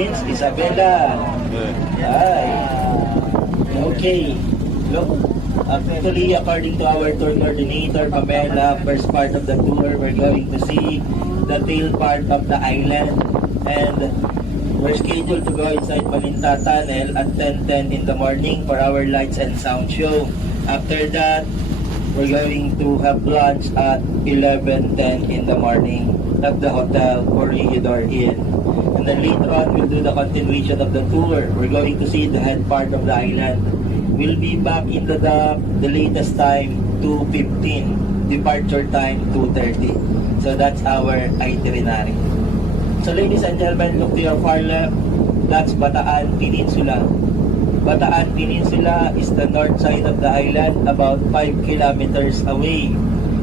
Prince, Isabella. Good. Hi. Okay. Look, actually, according to our tour coordinator, Pamela, first part of the tour, we're going to see the tail part of the island. And we're scheduled to go inside Malinta Tunnel at 10:10 in the morning for our lights and sound show. After that, we're going to have lunch at 11:10 in the morning at the hotel Corregidor Inn. And then later on, we'll do the continuation of the tour. We're going to see the head part of the island. We'll be back into the latest time, 2:15. Departure time, 2:30. So that's our itinerary. So ladies and gentlemen, look to your far left. That's Bataan Peninsula. Bataan Peninsula is the north side of the island, about 5 kilometers away.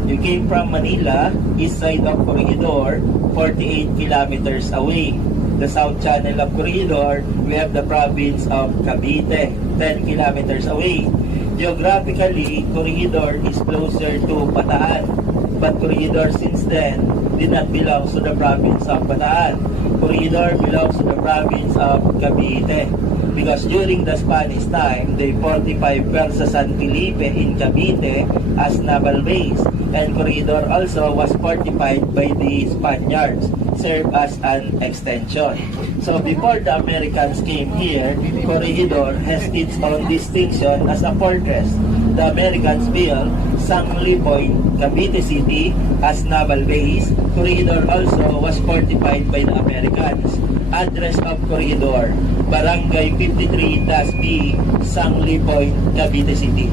You came from Manila, east side of Corregidor, 48 kilometers away. The south channel of Corregidor, we have the province of Cavite, 10 kilometers away. Geographically, Corregidor is closer to Bataan, but Corregidor since then did not belong to the province of Bataan. Corregidor belongs to the province of Cavite. Because during the Spanish time, they fortified Persa San Felipe in Cavite as naval base. And Corregidor also was fortified by the Spaniards, served as an extension. So before the Americans came here, Corregidor has its own distinction as a fortress. The Americans built Sangli Point, Cavite City as naval base. Corregidor also was fortified by the Americans. Address of Corregidor, Barangay 53-B, Sangli Point, Cavite City.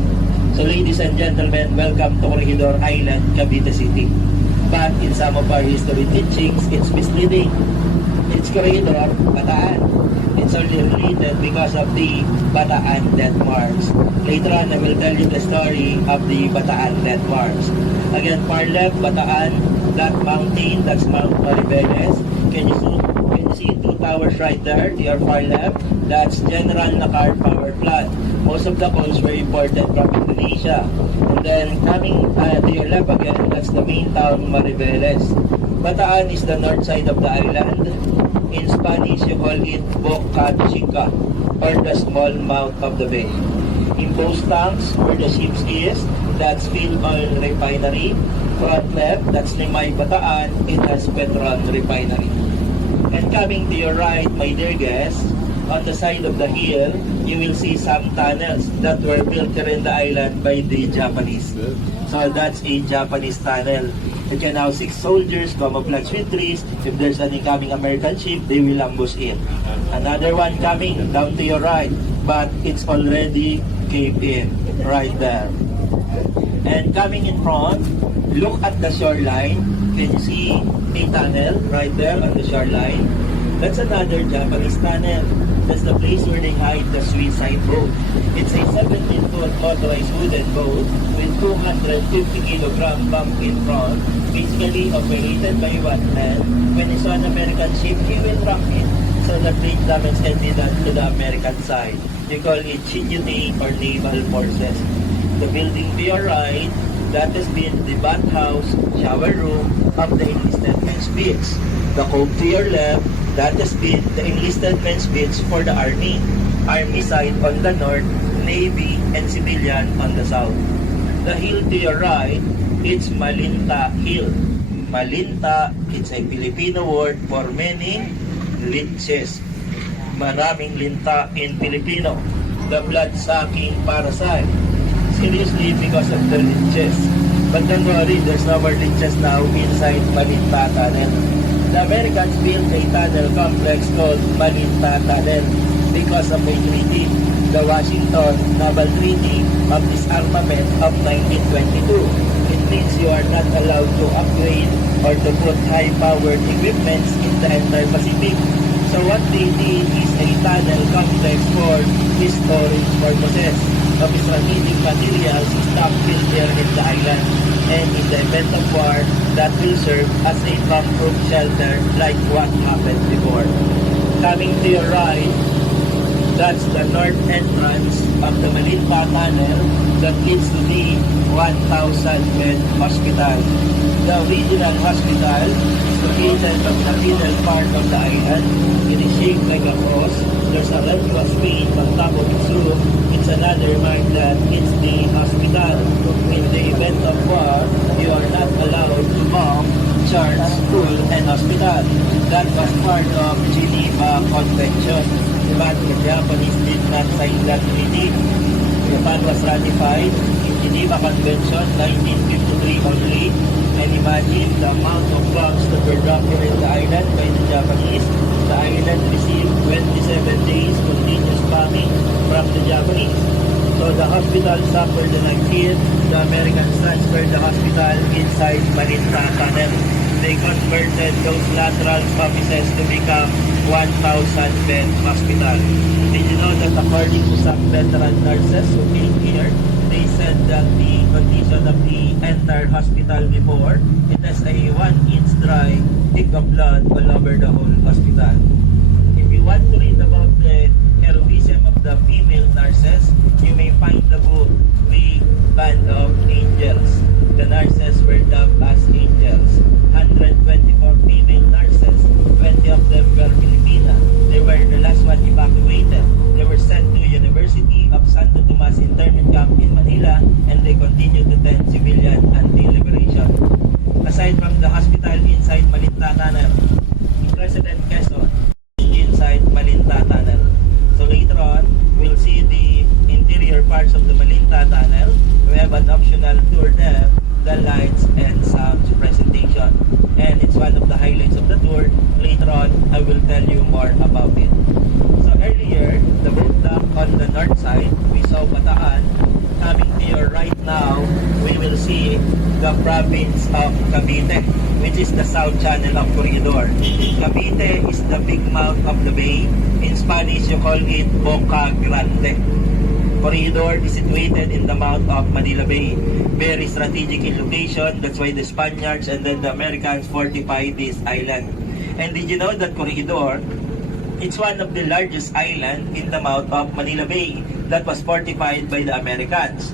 So ladies and gentlemen, welcome to Corregidor Island, Cavite City. But in some of our history teachings, it's misleading. It's Corregidor, Bataan. It's only related because of the Bataan death marks. Later on, I will tell you the story of the Bataan death marks. Again, far left, Bataan, that mountain, that's Mount Maribeles. Can you see two towers right there to your far left? That's General Nakar Power Plant. Most of the coals were imported from Indonesia. And then coming to your left again, that's the main town, Maribeles. Bataan is the north side of the island. In Spanish, you call it Boca Chica, or the small mouth of the bay. In both tanks, where the ships is, that's Field Oil Refinery. Front left, that's Limay Bataan, it has Petron Refinery. And coming to your right, my dear guests, on the side of the hill, you will see some tunnels that were built here in the island by the Japanese. So that's a Japanese tunnel. You can now 6 soldiers camouflage with trees. If there's an incoming American ship, they will ambush it. Another one coming down to your right, but it's already caved in right there. And coming in front, look at the shoreline. Can you see a tunnel right there on the shoreline? That's another Japanese tunnel. That's the place where they hide the suicide boat. It's a 17-foot motorized wooden boat with 250 kilogram bump in front, basically operated by one man. When he saw an American ship, he will rock it so that bridge damage can be done to the American side. You call it Shinjuti or Naval Forces. The building to your right, that has been the bathhouse, shower room of the enlisted men's beach. The cove to your left, that has been the enlisted men's beach for the Army. Army side on the north, Navy and civilian on the south. The hill to your right, it's Malinta Hill. Malinta, it's a Filipino word for many linches. Maraming linta in Filipino. The blood-sucking parasite. Seriously, because of the linches. But don't worry, there's no more linches now inside Malinta Tunnel. The Americans built a tunnel complex called Malinta Tunnel because of a treaty, the Washington Naval Treaty of Disarmament of 1922. It means you are not allowed to upgrade or to put high-powered equipments in the entire Pacific. So what they did is a tunnel complex for storage purposes of strategic materials stockpiled there in the island. And in the event of war, that will serve as a bomb-proof shelter like what happened before. Coming to your right, That's the north entrance of the Malinta Tunnel that leads to the 1,000-bed hospital. The regional hospital is located on the middle part of the island. It is shaped like a cross. There's a red cross paint on top of its roof. It's another mark that it's the hospital. In the event of war, you are not allowed to bomb church, school, and hospital. That was part of Geneva Convention. But the Japanese did not sign that treaty. Japan was ratified in Geneva Convention 1953 only. And imagine the amount of bombs that were dropped here in the island by the Japanese. The island received 27 days continuous bombing from the Japanese. So the hospital suffered the night hit. The Americans transferred the hospital inside Malinta Tunnel. They converted those lateral offices to become 1,000-bed hospital. Did you know that according to some veteran nurses who came here, they said that the condition of the entire hospital before, it has a 1-inch dry tick of blood all over the whole hospital. If you want to read about the heroism of the female nurses, you may find the book, The Band of Angels. The nurses were dubbed as angels. 124 female nurses, 20 of them were Filipina. They were the last one evacuated. They were sent to University of Santo Tomas internment camp in Manila, and they continued to tend civilian until liberation. Aside from the hospital inside Malinta Tunnel, President Quezon inside Malinta Tunnel. So later on, we'll see the interior parts of the Malinta Tunnel. We have an optional tour there, the lights and sounds presentation. And it's one of the highlights of the tour. Later on, I will tell you more about it. So earlier, the boat dock on the north side, we saw Bataan. Coming here right now, we will see the province of Cavite, which is the south channel of Corregidor. Cavite is the big mouth of the bay. In Spanish, you call it Boca Grande. Corregidor is situated in the mouth of Manila Bay. Very strategic in location. That's why the Spaniards and then the Americans fortified this island. And did you know that Corregidor, it's one of the largest islands in the mouth of Manila Bay that was fortified by the Americans.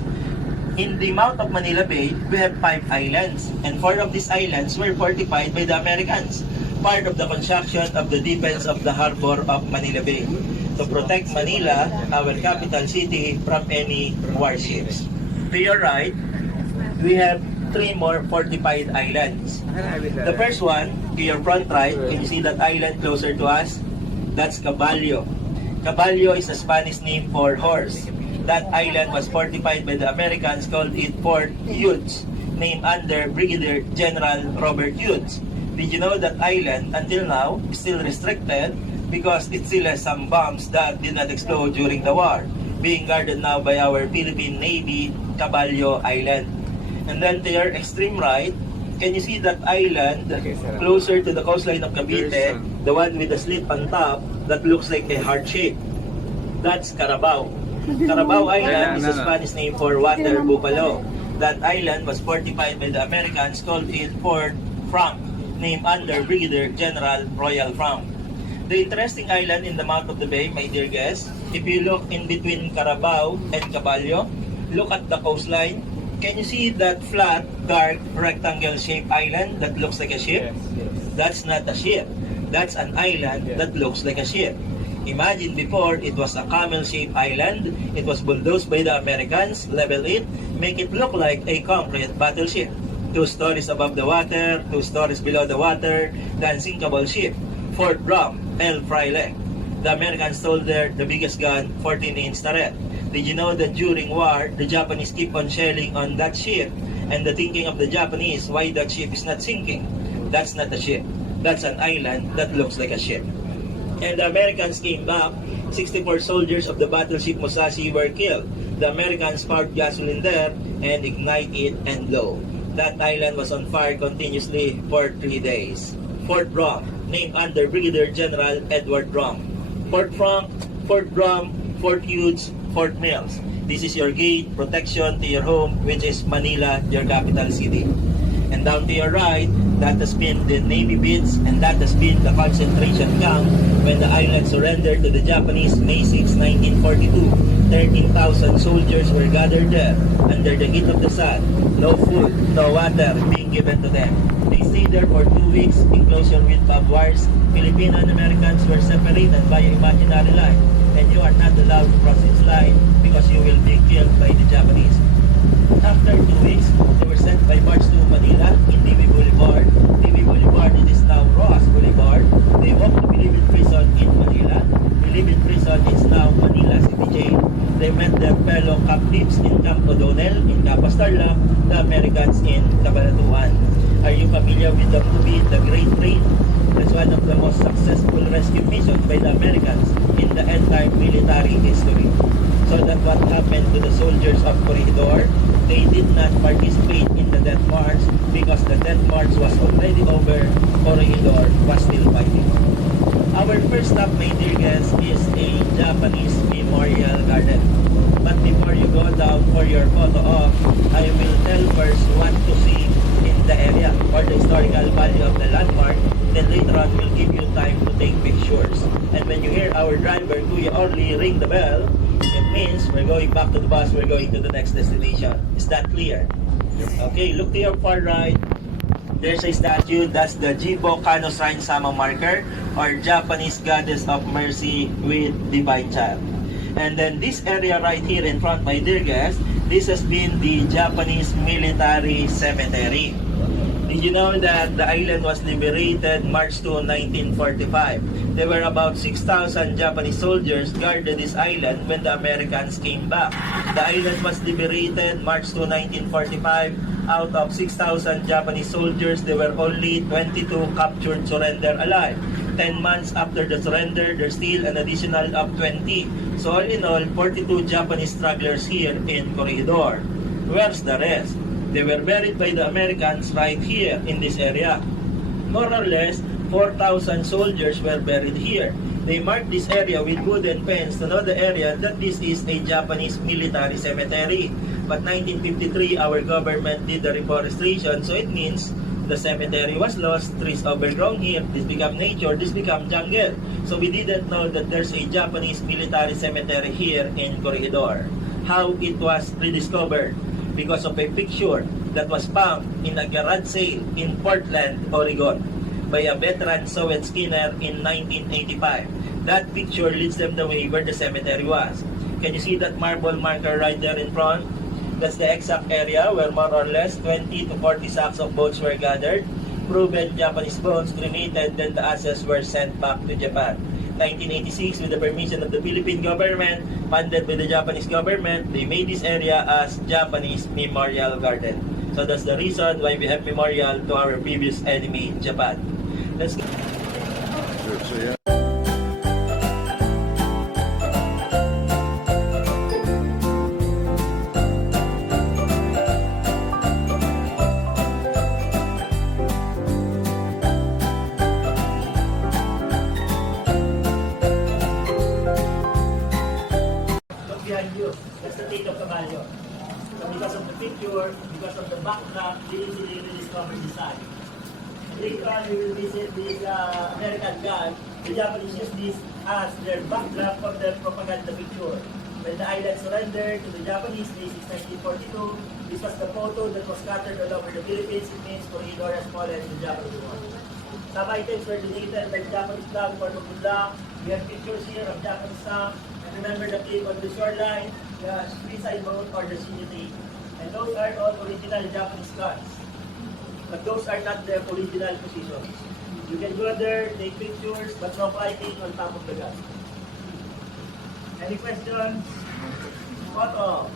In the mouth of Manila Bay, we have 5 islands, and 4 of these islands were fortified by the Americans, part of the construction of the defense of the harbor of Manila Bay, to protect Manila, our capital city, from any warships. To your right, we have 3 more fortified islands. The first one, to your front right, can you see that island closer to us? That's Caballo. Caballo is a Spanish name for horse. That island was fortified by the Americans, called it Fort Hughes, named under Brigadier General Robert Hughes. Did you know that island, until now, is still restricted because it still has some bombs that did not explode during the war, being guarded now by our Philippine Navy, Caballo Island. And then to your extreme right, can you see that island closer to the coastline of Cavite, the one with the slit on top that looks like a heart shape? That's Carabao. Carabao Island is a Spanish name for water buffalo. That island was fortified by the Americans, called it Fort Frank, named under Brigadier General Royal Frank. The interesting island in the mouth of the bay, my dear guests, if you look in between Carabao and Caballo, look at the coastline. Can you see that flat, dark, rectangle-shaped island that looks like a ship? That's not a ship. That's an island that looks like a ship. Imagine before, it was a camel-shaped island. It was bulldozed by the Americans, level it, make it look like a concrete battleship. 2 stories above the water, 2 stories below the water, the unsinkable ship, Fort Drum, El Fraile. The Americans stole there the biggest gun, 14-inch turret. Did you know that during war, the Japanese keep on shelling on that ship? And the thinking of the Japanese, why that ship is not sinking? That's not a ship. That's an island that looks like a ship. And the Americans came back. 64 soldiers of the battleship Musashi were killed. The Americans poured gasoline there and ignited it and blow. That island was on fire continuously for 3 days. Fort Drum, named under Brigadier General Edward Drum. Fort Frank, Fort Drum, Fort Hughes, Fort Mills. This is your gate, protection to your home, which is Manila, your capital city. And down to your right, that has been the Navy base, and that has been the concentration camp when the island surrendered to the Japanese May 6, 1942. 13,000 soldiers were gathered there under the heat of the sun, no food, no water being given to them. They stayed there for 2 weeks, enclosure with barbed wires. Filipino and Americans were separated by an imaginary line, and you are not allowed to cross this line because you will be killed by the Japanese. After 2 weeks, they were sent by barge to Manila in Divi Boulevard. Divi Boulevard, it is now Rojas Boulevard. They walked to Bilibid Prison in Manila. Bilibid Prison is now Manila City Jail. They met their fellow captives in Camp O'Donnell, in Capastarla, the Americans in Cabanatuan. Are you familiar with the movie The Great Raid? That's one of the most successful rescue missions by the Americans in the entire military history. So that what happened to the soldiers of Corregidor, they did not participate in the death march because the death march was already over. Corregidor was still fighting. Our first stop, my dear guests, is a Japanese memorial garden. But before you go down for your photo op, I will tell first what to see in the area or the historical value of the landmark. Then later on, we'll give you time to take pictures. And when you hear our driver, Kuya Orly, ring the bell, it means we're going back to the bus, we're going to the next destination. Is that clear? Okay, look to your far right. There's a statue. That's the Jibo Kano Shrine Sama marker, or Japanese Goddess of Mercy with Divine Child. And then this area right here in front, my dear guests, this has been the Japanese Military Cemetery. Did you know that the island was liberated March 2, 1945? There were about 6,000 Japanese soldiers guarded this island when the Americans came back. The island was liberated March 2, 1945. Out of 6,000 Japanese soldiers, there were only 22 captured surrender alive. 10 months after the surrender, there's still an additional of 20. So all in all, 42 Japanese stragglers here in Corregidor. Where's the rest? They were buried by the Americans right here in this area. More or less, 4,000 soldiers were buried here. They marked this area with wooden pens to know the area that this is a Japanese military cemetery. But 1953, our government did the reforestation, so it means the cemetery was lost, trees overgrown here, this became nature, this became jungle. So we didn't know that there's a Japanese military cemetery here in Corregidor. How it was rediscovered? Because of a picture that was found in a garage sale in Portland, Oregon by a veteran Soviet Skinner in 1985. That picture leads them the way where the cemetery was. Can you see that marble marker right there in front? That's the exact area where more or less 20 to 40 sacks of bones were gathered. Proven Japanese bones cremated, then the ashes were sent back to Japan. 1986, with the permission of the Philippine government, funded by the Japanese government, they made this area as Japanese Memorial Garden. So that's the reason why we have memorial to our previous enemy, Japan. Let's go. Behind you, that's the take of Caballo. So because of the picture, because of the backdrop, they easily rediscover the site. Later on, we will visit this American gun. The Japanese use this as their backdrop of their propaganda picture. When the island surrendered to the Japanese, May 6, 1942, this was the photo that was scattered all over the Philippines. It means Corregidor has fallen to the Japanese war. Some items were donated like Japanese flag for the Buddha. We have pictures here of Japanese stamp. Remember the clip on the shoreline, the suicide boat or the CUT. And those are all original Japanese guns. But those are not the original positions. You can go there, take pictures, but no fighting on top of the gun. Any questions? Photo.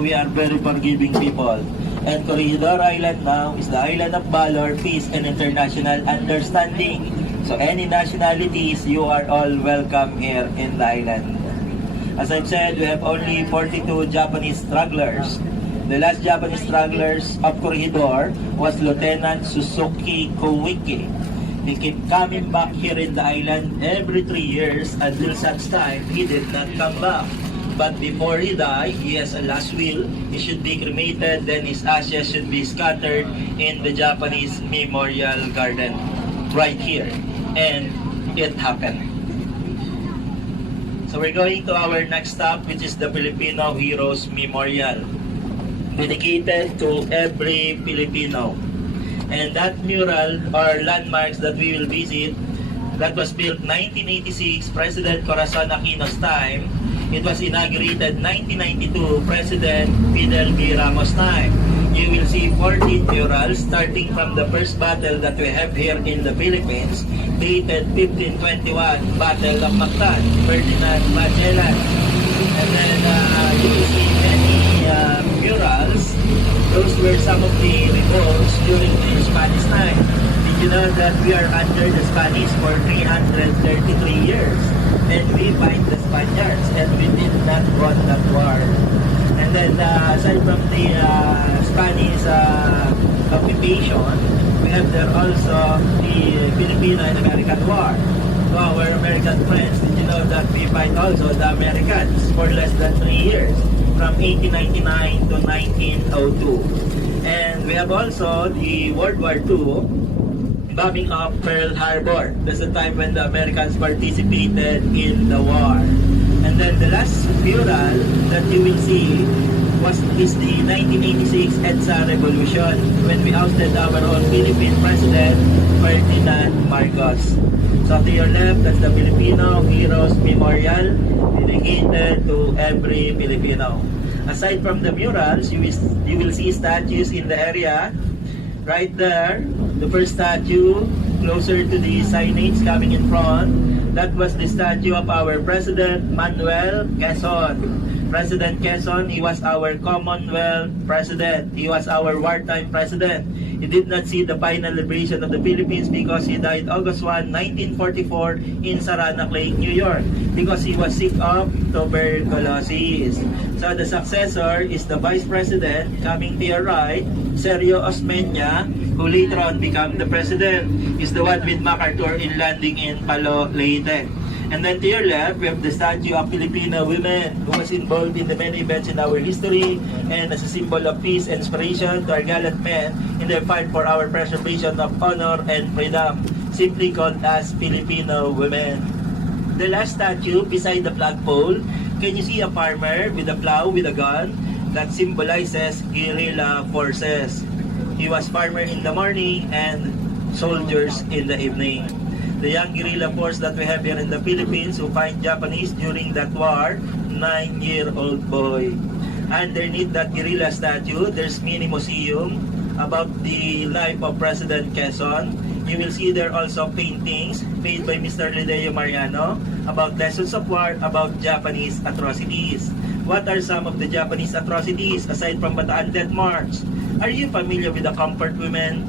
We are very forgiving people. And Corregidor Island now is the island of valor, peace, and international understanding. So any nationalities, you are all welcome here in the island. As I've said, we have only 42 Japanese stragglers. The last Japanese stragglers of Corregidor was Lieutenant Suzuki Kowiki. He kept coming back here in the island every 3 years until such time he did not come back. But before he died, he has a last will. He should be cremated, then his ashes should be scattered in the Japanese Memorial Garden right here. And it happened. So we're going to our next stop, which is the Filipino Heroes Memorial, dedicated to every Filipino. And that mural or landmarks that we will visit, that was built 1986, President Corazon Aquino's time. It was inaugurated 1992, President Fidel V. Ramos' time. You will see 14 murals starting from the first battle that we have here in the Philippines, dated 1521, Battle of Mactan, Ferdinand Magellan. And then you will see many murals. Those were some of the revolts during the Spanish time. Did you know that we are under the Spanish for 333 years? And we fight the Spaniards, and we did not won that war. And then, aside from the Spanish occupation, we have there also the Filipino and American War. To our American friends, did you know that we fight also the Americans for less than 3 years, from 1899 to 1902. And we have also the World War II, bombing of Pearl Harbor. That's the time when the Americans participated in the war. And then the last mural that you will see is the 1986 EDSA Revolution, when we ousted our own Philippine President, Ferdinand Marcos. So to your left, that's the Filipino Heroes Memorial, dedicated to every Filipino. Aside from the murals, you will see statues in the area. Right there, the first statue, closer to the signage coming in front, that was the statue of our President Manuel Quezon. President Quezon, he was our Commonwealth President. He was our wartime President. He did not see the final liberation of the Philippines because he died August 1, 1944 in Saranac Lake, New York, because he was sick of tuberculosis. So the successor is the Vice President, coming to your right, Sergio Osmeña, who later on became the President. Is the one with MacArthur in landing in Palo, Leyte. And then to your left, we have the statue of Filipino women who was involved in the many events in our history and as a symbol of peace and inspiration to our gallant men in their fight for our preservation of honor and freedom, simply called as Filipino women. The last statue beside the flagpole, can you see a farmer with a plow, with a gun? That symbolizes guerrilla forces. He was farmer in the morning and soldiers in the evening. The young guerrilla force that we have here in the Philippines who fight Japanese during that war, 9-year-old boy. Underneath that guerrilla statue, there's mini museum about the life of President Quezon. You will see there also paintings made by Mr. Lideo Mariano about lessons of war, about Japanese atrocities. What are some of the Japanese atrocities aside from Bataan Death March? Are you familiar with the comfort women,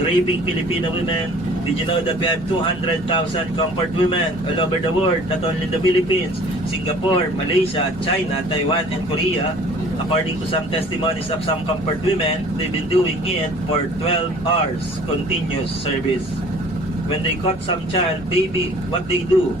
raping Filipino women? Did you know that we have 200,000 comfort women all over the world, not only in the Philippines, Singapore, Malaysia, China, Taiwan, and Korea? According to some testimonies of some comfort women, they've been doing it for 12 hours continuous service. When they caught some child, baby, what they do?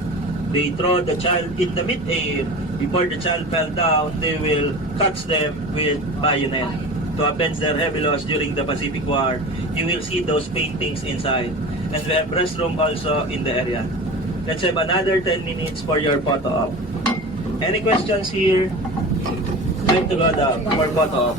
They throw the child in the mid-air. Before the child fell down, they will catch them with bayonet to avenge their heavy loss during the Pacific War. You will see those paintings inside. And we have restroom also in the area. Let's have another 10 minutes for your photo op. Any questions here? Time to go down for photo op.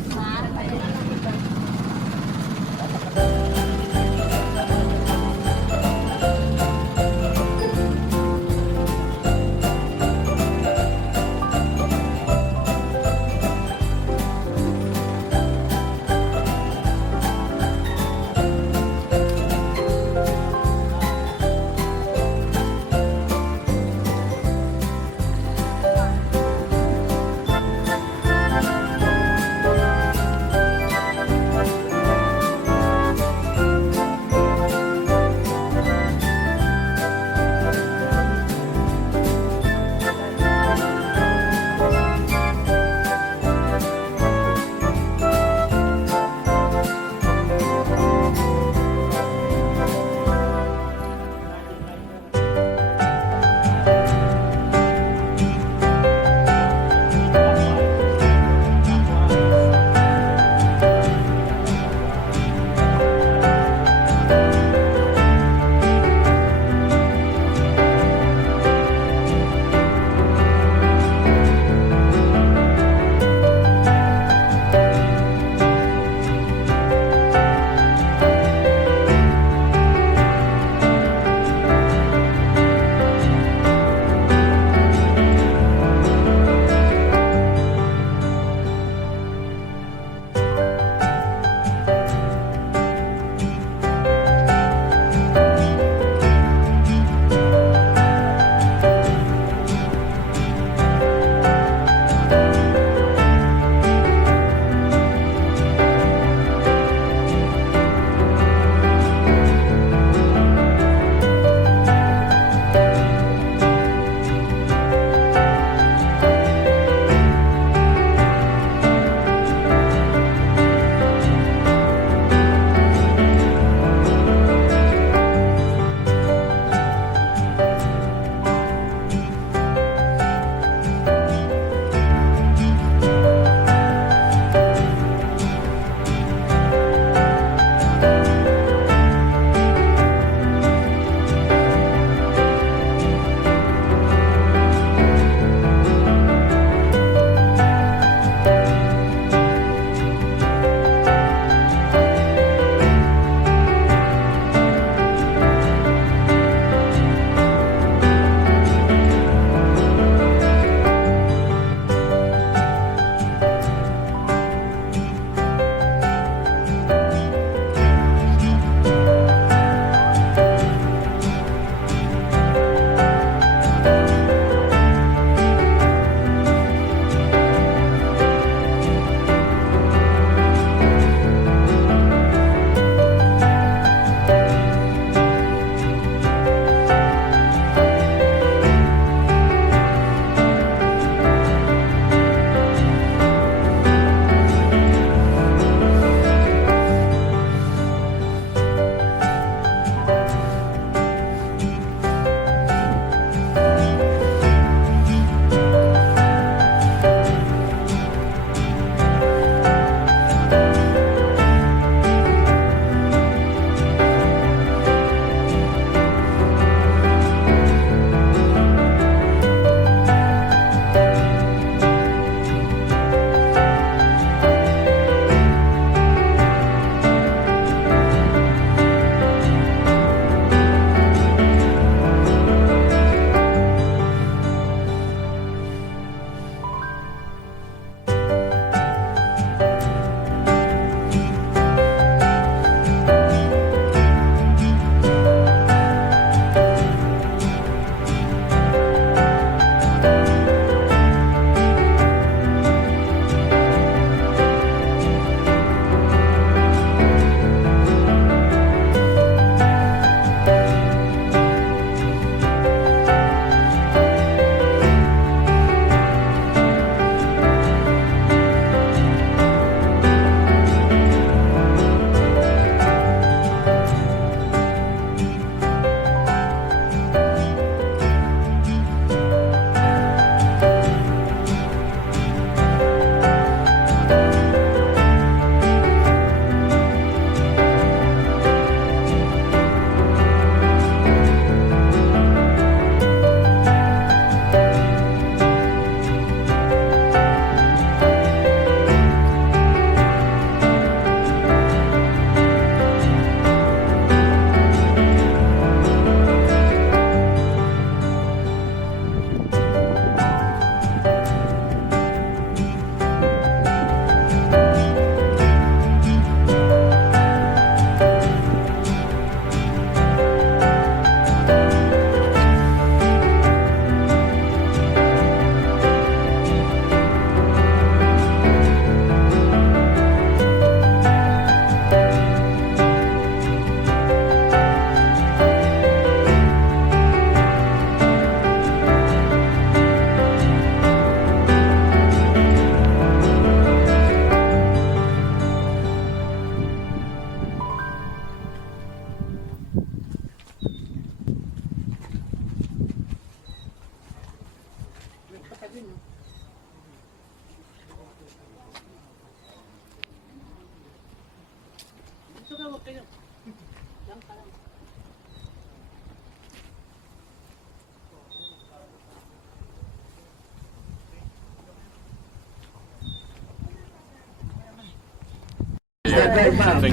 Big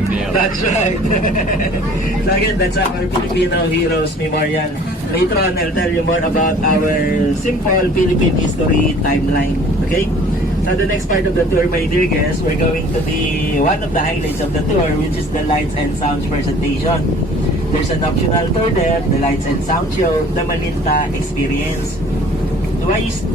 deal. That's right. So again, that's our Filipino Heroes Memorial. Later on, I'll tell you more about our simple Philippine history timeline. Okay? So the next part of the tour, my dear guests, we're going to the one of the highlights of the tour, which is the lights and sounds presentation. There's an optional tour there, the lights and sound show, the Malinta experience. Why is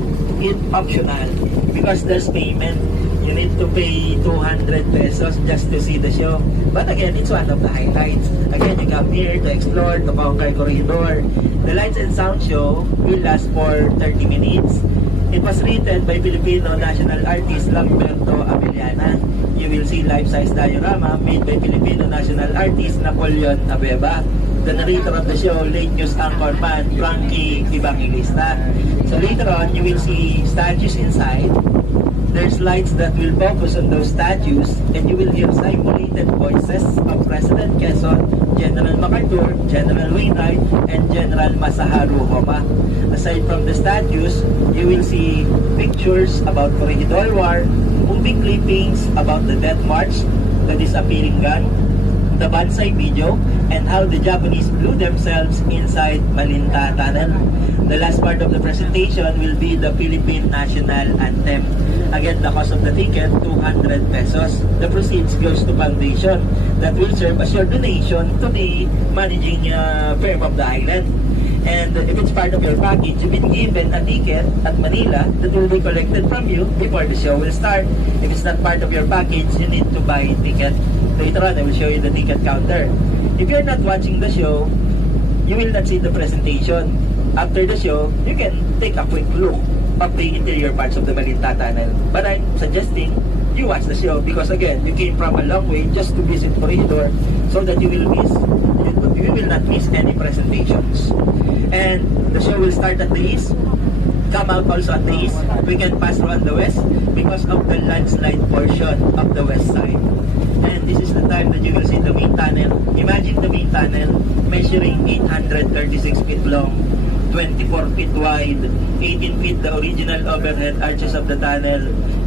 it optional? Because there's payment. You need to pay 200 pesos just to see the show. But again, it's one of the highlights. Again, you come here to explore the Corregidor. The lights and sound show will last for 30 minutes. It was written by Filipino national artist Lamberto Abellana. You will see life-size diorama made by Filipino national artist Napoleon Abeba. The narrator of the show, late news anchorman Frankie Evangelista. So later on, you will see statues inside. There's lights that will focus on those statues, and you will hear simulated voices of President Quezon, General MacArthur, General Wainwright, and General Masaharu Homa. Aside from the statues, you will see pictures about Corregidor War, movie clippings about the Death March, the disappearing gun, the Bansai video, and how the Japanese blew themselves inside Malinta Tunnel. The last part of the presentation will be the Philippine National Anthem. Again, the cost of the ticket, 200 pesos. The proceeds goes to foundation that will serve as your donation to the managing firm of the island. And if it's part of your package, you've been given a ticket at Manila that will be collected from you before the show will start. If it's not part of your package, you need to buy a ticket. Later on, I will show you the ticket counter. If you're not watching the show, you will not see the presentation. After the show, you can take a quick look of the interior parts of the Malinta Tunnel. But I'm suggesting you watch the show because again, you came from a long way just to visit Corregidor so that you will not miss any presentations. And the show will start at the east, come out also at the east. We can pass through on the west because of the landslide portion of the west side. And this is the time that you will see the main tunnel. Imagine the main tunnel measuring 836 feet long, 24 feet wide, 18 feet the original overhead arches of the tunnel.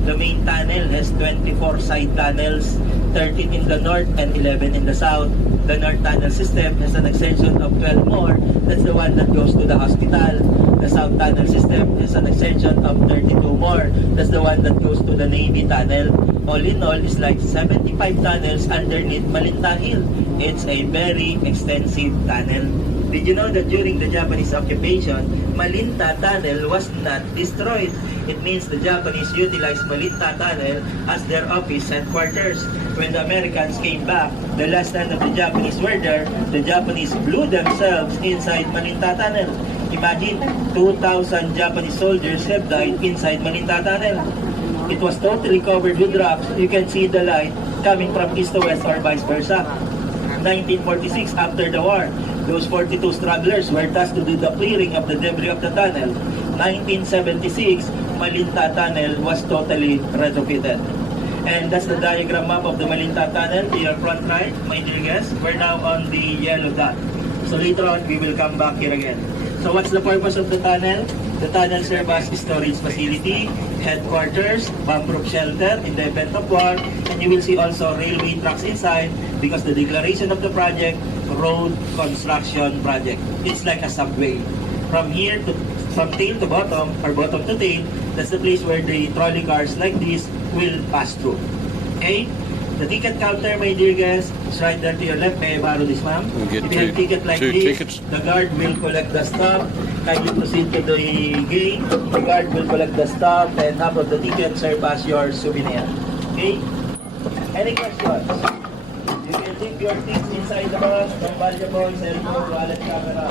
The main tunnel has 24 side tunnels, 13 in the north and 11 in the south. The north tunnel system has an extension of 12 more. That's the one that goes to the hospital. The south tunnel system has an extension of 32 more. That's the one that goes to the Navy tunnel. All in all, is like 75 tunnels underneath Malinta Hill. It's a very extensive tunnel. Did you know that during the Japanese occupation, Malinta Tunnel was not destroyed? It means the Japanese utilized Malinta Tunnel as their office headquarters. When the Americans came back, the last time that the Japanese were there, the Japanese blew themselves inside Malinta Tunnel. Imagine, 2,000 Japanese soldiers have died inside Malinta Tunnel. It was totally covered with rocks. You can see the light coming from east to west or vice versa. 1946, after the war, those 42 stragglers were tasked to do the clearing of the debris of the tunnel. 1976, Malinta Tunnel was totally retrofitted. And that's the diagram map of the Malinta Tunnel to your front right, my dear guests. We're now on the yellow dot. So later on, we will come back here again. So what's the purpose of the tunnel? The tunnel serves as storage facility, headquarters, bomb-proof shelter in the event of war, and you will see also railway tracks inside because the declaration of the project, road construction project. It's like a subway. From tail to bottom or bottom to tail, that's the place where the trolley cars like this will pass through. Okay? The ticket counter, my dear guests, is right there to your left. May I borrow this, ma'am? We'll If you have a ticket like this, tickets. the guard will collect the stop. Kindly proceed to the gate. The guard will collect the stop and half of the ticket serve as your souvenir. Okay? Any questions? You can leave your things inside the bus, from valuables, cellphone, wallet, camera,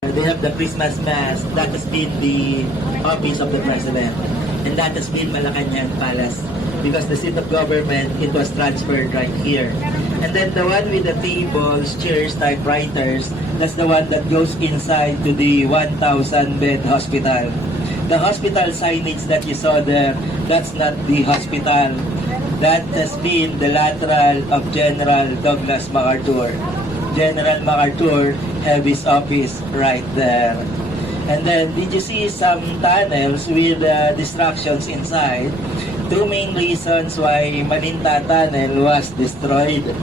They have the Christmas Mass. That has been the office of the President. And that has been Malacanang Palace. Because the seat of government, it was transferred right here. And then the one with the tables, chairs, typewriters, that's the one that goes inside to the 1,000-bed hospital. The hospital signage that you saw there, that's not the hospital. That has been the lateral of General Douglas MacArthur. General MacArthur have his office right there. And then, did you see some tunnels with distractions inside? Two main reasons why Malinta Tunnel was destroyed.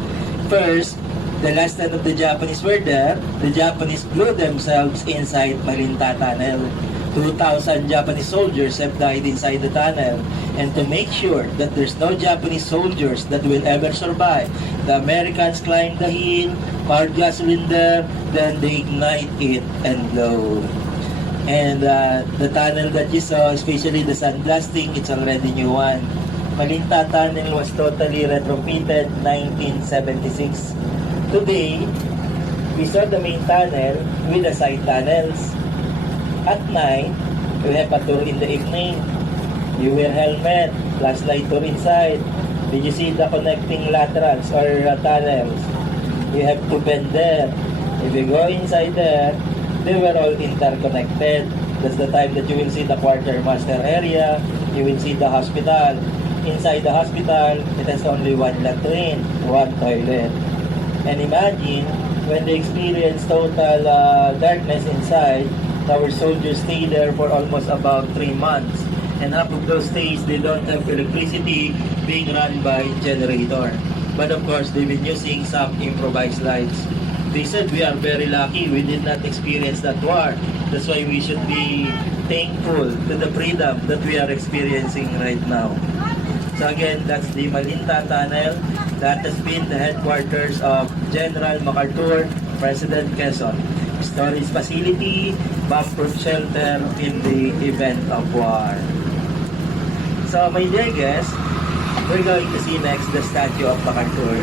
First, the last time of the Japanese were there, the Japanese blew themselves inside Malinta Tunnel. 2,000 Japanese soldiers have died inside the tunnel. And to make sure that there's no Japanese soldiers that will ever survive, the Americans climbed the hill, poured gasoline there, then they ignite it and blow. And the tunnel that you saw, especially the sandblasting, it's already new one. Malinta Tunnel was totally retrofitted 1976. Today, we saw the main tunnel with the side tunnels. At night, we have a tour in the evening. You wear helmet, flashlight tour inside. Did you see the connecting laterals or tunnels? You have to bend there. If you go inside there, they were all interconnected. That's the time that you will see the quartermaster area. You will see the hospital. Inside the hospital, it has only one latrine, one toilet. And imagine, when they experience total darkness inside, our soldiers stay there for almost about 3 months. And half of those days, they don't have electricity being run by generator. But of course, they've been using some improvised lights. They said we are very lucky we did not experience that war. That's why we should be thankful to the freedom that we are experiencing right now. So again, that's the Malinta Tunnel. That has been the headquarters of General MacArthur, President Quezon. Storage facility, bomb-proof shelter in the event of war. So my dear guests, we're going to see next the statue of MacArthur.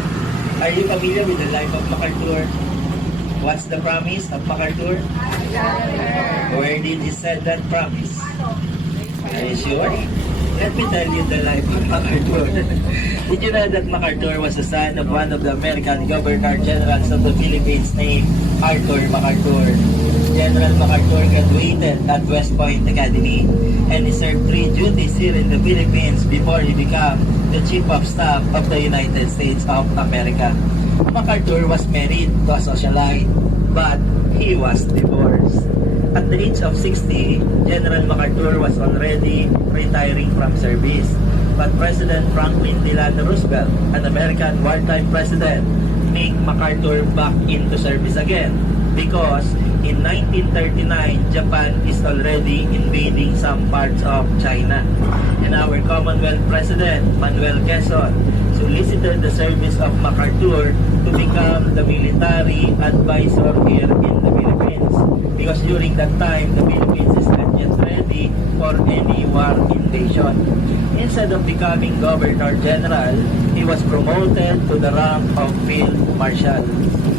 Are you familiar with the life of MacArthur? What's the promise of MacArthur? Where did he set that promise? Are you sure? Let me tell you the life of MacArthur. Did you know that MacArthur was the son of one of the American Governor-Generals of the Philippines named Arthur MacArthur? General MacArthur graduated at West Point Academy and he served 3 duties here in the Philippines before he became the Chief of Staff of the United States of America. MacArthur was married to a socialite, but he was divorced. At the age of 60, General MacArthur was already retiring from service. But President Franklin Delano Roosevelt, an American wartime president, made MacArthur back into service again because in 1939, Japan is already invading some parts of China. And our Commonwealth President, Manuel Quezon, solicited the service of MacArthur to become the military advisor here in the Philippines. Because during that time, the Philippines is not yet ready for any war invasion. Instead of becoming Governor General, he was promoted to the rank of Field Marshal.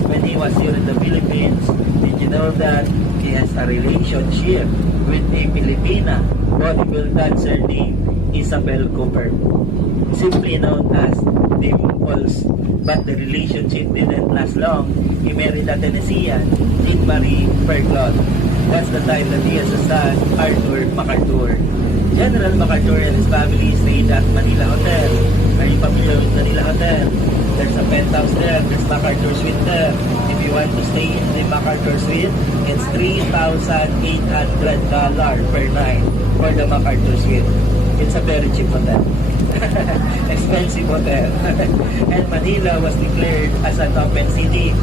When he was here in the Philippines, did you know that he has a relationship with a Filipina vaudeville dancer named Isabel Cooper, simply known as Dimples? But the relationship didn't last long. He married a Tennessean, Jean Marie Perclot. That's the time that he has a son, Arthur MacArthur. General MacArthur and his family stayed at Manila Hotel. Are you familiar with Manila Hotel? There's a penthouse there. There's MacArthur Suite there. If you want to stay in the MacArthur Suite, it's $3,800 per night for the MacArthur Suite. It's a very cheap hotel. Expensive hotel. And Manila was declared as an open city.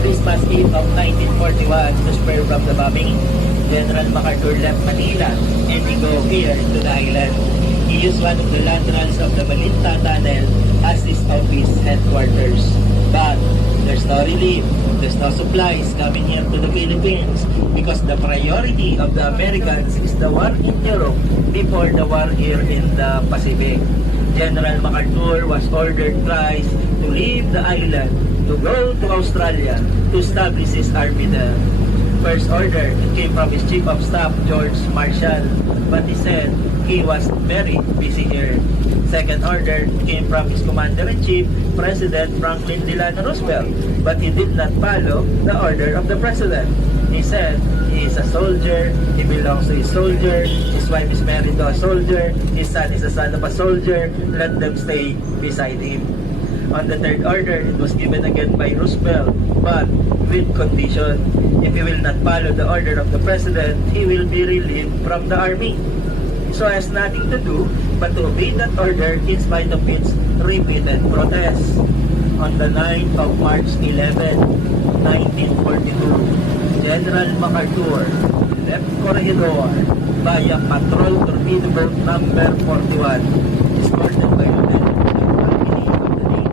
Christmas Eve of 1941, to spare from the bombing, General MacArthur left Manila and he go here to the island. He used one of the laterals of the Malinta Tunnel as his office headquarters. But there's no relief, there's no supplies coming here to the Philippines because the priority of the Americans is the war in Europe before the war here in the Pacific. General MacArthur was ordered twice to leave the island to go to Australia to establish his army there. First order, it came from his Chief of Staff, George Marshall, but he said he was very busy here. Second order came from his Commander-in-Chief, President Franklin Delano Roosevelt, but he did not follow the order of the President. He said he is a soldier, he belongs to a soldier, his wife is married to a soldier, his son is a son of a soldier, let them stay beside him. On the third order, it was given again by Roosevelt, but with condition. If he will not follow the order of the president, he will be relieved from the army. So has nothing to do but to obey that order in spite of its repeated protests. On the 9th of March 11, 1942, General MacArthur left Corregidor via patrol torpedo boat number 41, escorted by Lieutenant Company of the Navy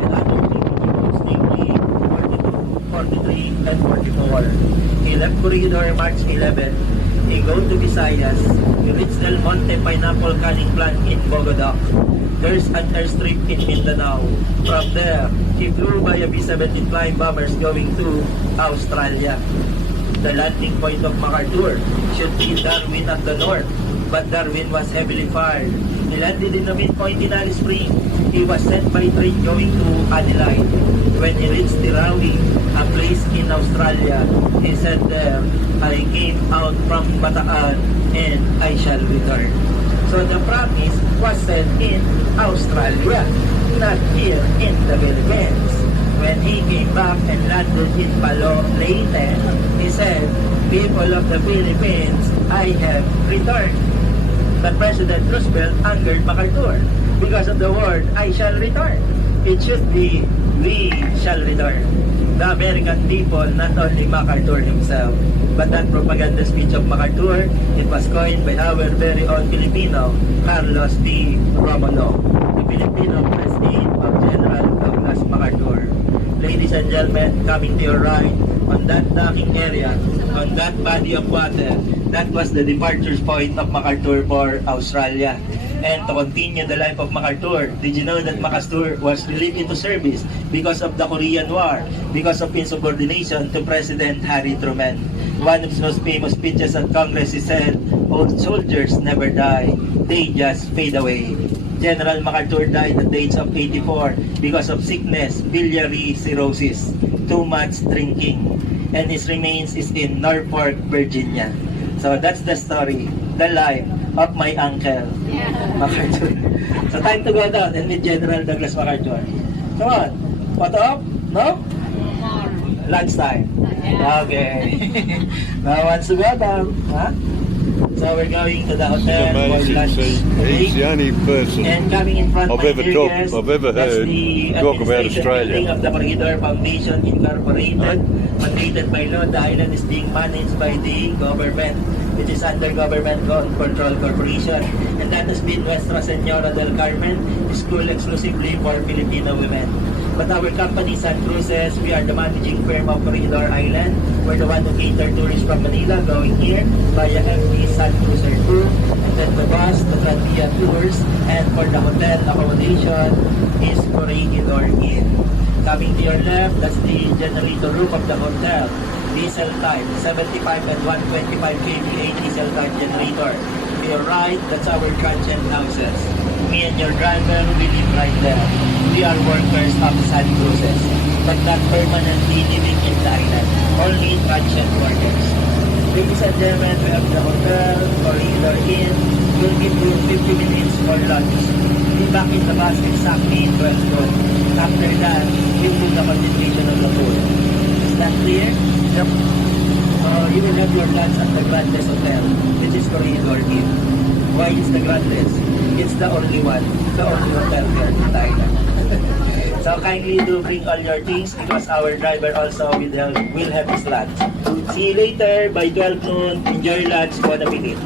and other torpedo boats, namely 42, 43, and 44. He left Corregidor March 11. He go to Visayas. He reached Del Monte Pineapple Canning Plant in Bogota. There's an airstrip in Mindanao. From there, he flew via B-17 flying bombers going to Australia. The landing point of MacArthur should be Darwin at the north, but Darwin was heavily fired. He landed in the midpoint in Alice Springs. He was sent by train going to Adelaide. When he reached Tirawi, a place in Australia, he said there, I came out from Bataan and I shall return. So the promise was said in Australia, not here in the Philippines. When he came back and landed in Palo Leyte, he said, people of the Philippines, I have returned. But President Roosevelt angered MacArthur because of the word, I shall return. It should be, we shall return. The American people, not only MacArthur himself, but that propaganda speech of MacArthur, it was coined by our very own Filipino, Carlos P. Romulo, the Filipino press aide of General Douglas MacArthur. Ladies and gentlemen, coming to your right, on that docking area, on that body of water, that was the departure point of MacArthur for Australia. And to continue the life of MacArthur, did you know that MacArthur was relieved into service because of the Korean War, because of insubordination to President Harry Truman? One of his most famous speeches at Congress, he said, old soldiers never die, they just fade away. General MacArthur died at the age of 84 because of sickness, biliary cirrhosis, too much drinking, and his remains is in Norfolk, Virginia. So that's the story, the life of my uncle, MacArthur. So time to go down and meet General Douglas MacArthur. Come on, photo up? No? Lunchtime. Okay. Now wants to go down, huh? So we're going to the hotel for lunch. He's the only person and coming in front I've ever heard talk about Australia. Of the Corregidor Foundation Incorporated, mandated by law, the island is being managed by the government, which is under Government Control Corporation, and that has been Nuestra Senora del Carmen, school exclusively for Filipino women. But our company, Sun Cruises, we are the managing firm of Corregidor Island. We're the one who cater tourists from Manila going here via MT Sun Cruiser Tour, and then the bus, the Tranvia Tours, and for the hotel accommodation is Corregidor Inn. Coming to your left, that's the generator room of the hotel. Diesel type, 75 and 125 kVA diesel type generator. To your right, that's our transient houses. Me and your driver, we live right there. We are workers of Sun Cruises, but not permanently living in the island, only transient workers. Ladies and gentlemen, we have the hotel, Corregidor Inn. We'll give you 50 minutes for lunch. Be back in the bus exactly in 12 noon. After that, we do the contemplation of the food. Is that clear? Yep. You will have your lunch at the Grandes Hotel, which is Corregidor Inn. Why is the Grandes? It's the only one, the only hotel here in Thailand. So kindly do bring all your things because our driver also will have his lunch. See you later by 12 noon. Enjoy lunch. Bon appetit.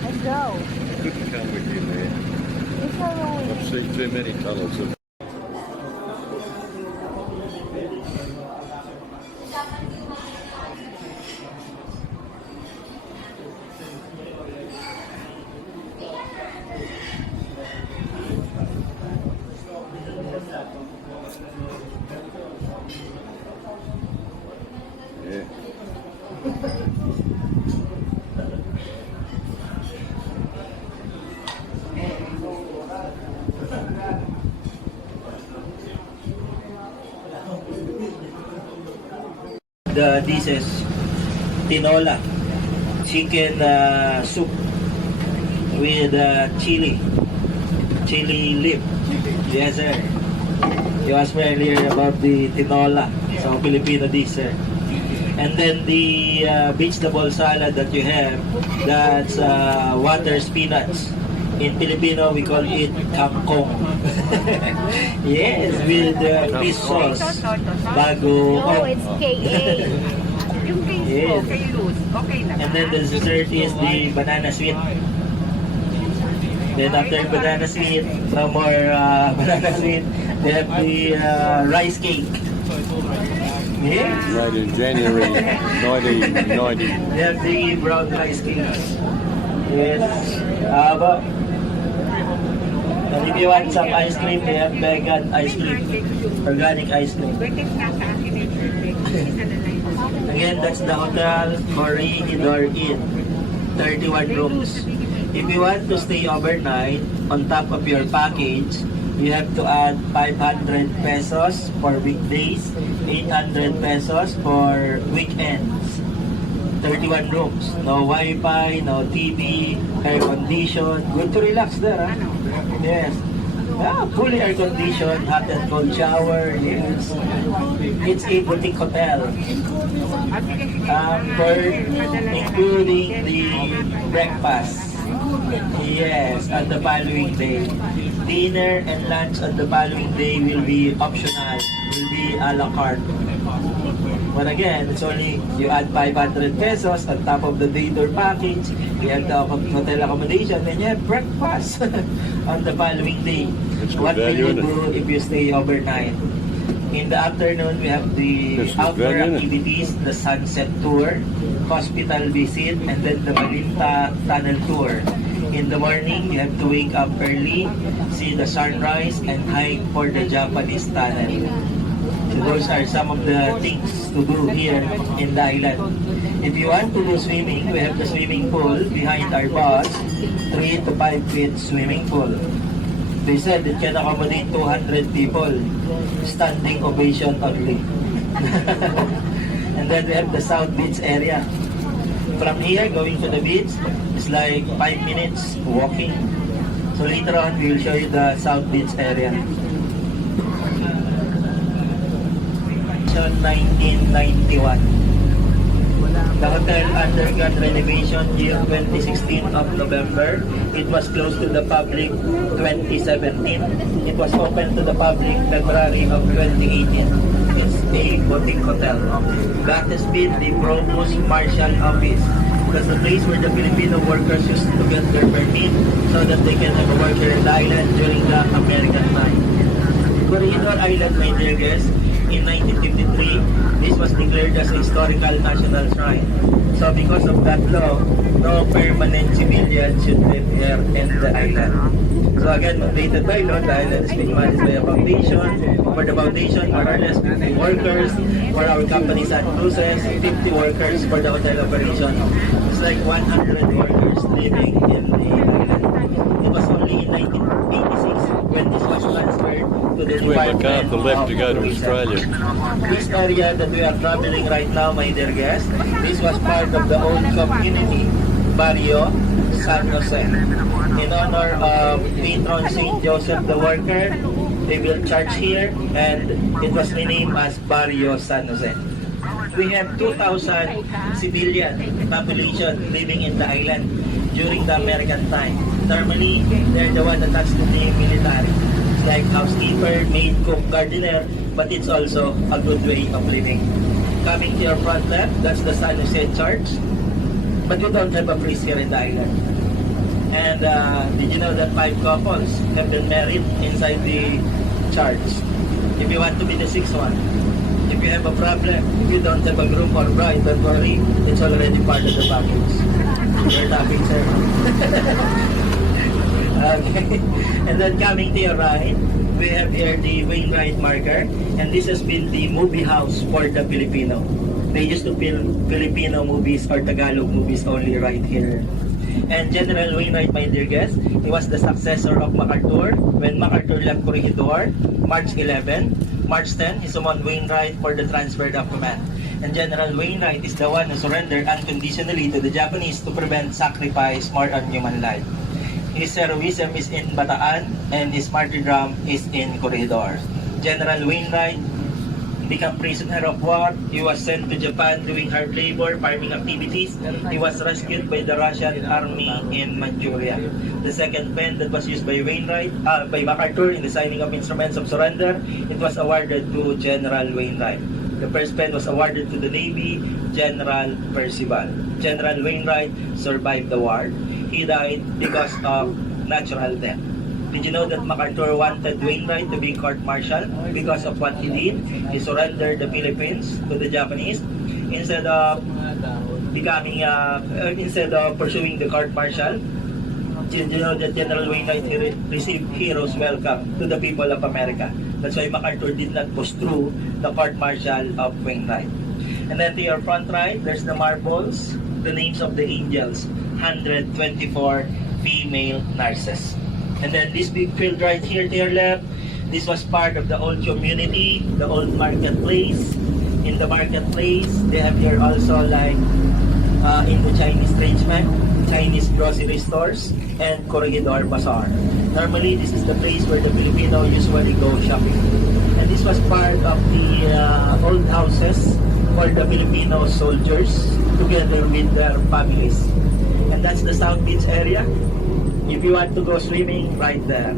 Let's go. Couldn't come with you there. It's alright. I've seen too many tunnels of The dishes, tinola, chicken soup with chili leaf. Yes, sir. You asked me earlier about the tinola, so Filipino dish, sir. And then the vegetable salad that you have, that's water spinach. In Filipino, we call it kangkong. Yes, with fish sauce. Bago. No, it's KA. Yung case Yes. ko, kay Luz, okay na. And then the dessert is the banana sweet. Then after banana sweet, no more banana sweet, they have the rice cake. Yes. Made in January 1990. They have the brown rice cake. Yes. But and if you want some ice cream, they have vegan ice cream. Organic ice cream. Birthday nga sa akin ay birthday. Isa na lang. Again, that's the hotel Corregidor Inn. 31 rooms. If you want to stay overnight, on top of your package, you have to add 500 pesos for weekdays, 800 pesos for weekends. 31 rooms. No Wi-Fi, no TV, air condition. Good to relax there, huh? Yes. Fully air conditioned, hot and cold shower. Yes. It's a boutique hotel. Including the breakfast. Yes, on the following day. Dinner and lunch on the following day will be optional. Will be a la carte. But again, it's only you add 500 pesos on top of the day tour package. You have the hotel accommodation and you have breakfast on the following day. It's good What will value, you isn't it? do if you stay overnight? In the afternoon, we have the It's good outdoor value, isn't it? activities, the sunset tour, hospital visit, and then the Malinta tunnel tour. In the morning, you have to wake up early, see the sunrise, and hike for the Japanese tunnel. So those are some of the things to do here in the island. If you want to do swimming, we have the swimming pool behind our bus, 3 to 5 feet swimming pool. They said it can accommodate 200 people, standing ovation only. And then we have the South Beach area. From here, going to the beach, is like 5 minutes walking. So later on, we will show you the South Beach area. 1991. The hotel undergone renovation year 2016 of November. It was closed to the public 2017. It was open to the public February of 2018. It's a boutique hotel. That has been the Provost Marshal Office. That's the place where the Filipino workers used to get their permit so that they can have a work here in the island during the American time. Corregidor Island, my dear guests, in 1953, this was declared as a historical national shrine. So because of that law, no permanent civilian should live here in the island. So again, mandated by law, the island is being managed by a foundation. For the foundation, more or less 50 workers. For our company, Sun Cruises, 50 workers for the hotel operation. It's like 100 workers living in the island. It was only in 1986 when this was transferred to the We look Department out the left to of go to Tourism. Australia. This area that we are traveling right now, my dear guests, this was part of the old community, Barrio San Jose. In honor of Patron St. Joseph the Worker, they built church here and it was renamed as Barrio San Jose. We have 2,000 civilian population living in the island during the American time. Normally, they're the one attached to the military. It's like housekeeper, maid, cook, gardener, but it's also a good way of living. Coming to your front left, that's the San Jose Church. But we don't have a priest here in the island. And did you know that 5 couples have been married inside the church? If you want to be the 6th one. If you have a problem, if you don't have a groom or bride, don't worry, it's already part of the package. Your topic, sir. Okay. And then coming to your right, we have here the Wainwright marker. And this has been the movie house for the Filipino. They used to film Filipino movies or Tagalog movies only right here. And General Wainwright, my dear guests, he was the successor of MacArthur. When MacArthur left Corregidor, March 11, March 10, he summoned Wainwright for the transfer of command. And General Wainwright is the one who surrendered unconditionally to the Japanese to prevent sacrifice more on human life. His heroism is in Bataan and his martyrdom is in Corregidor. General Wainwright became prisoner of war. He was sent to Japan doing hard labor, farming activities. He was rescued by the Russian army in Manchuria. The second pen that was used by by MacArthur in the signing of instruments of surrender, it was awarded to General Wainwright. The first pen was awarded to the Navy, General Percival. General Wainwright survived the war. He died because of natural death. Did you know that MacArthur wanted Wainwright to be court-martial because of what he did? He surrendered the Philippines to the Japanese instead of pursuing the court-martial. Did you know that General Wainwright received hero's welcome to the people of America? That's why MacArthur did not push through the court-martial of Wainwright. And then to your front right, there's the marbles, the names of the angels, 124 female nurses. And then this big field right here to your left, this was part of the old community, the old marketplace. In the marketplace, they have here also like in the Chinese tradesmen, Chinese grocery stores, and Corregidor Bazaar. Normally, this is the place where the Filipino usually go shopping. And this was part of the old houses for the Filipino soldiers together with their families. And that's the South Beach area. If you want to go swimming, right there.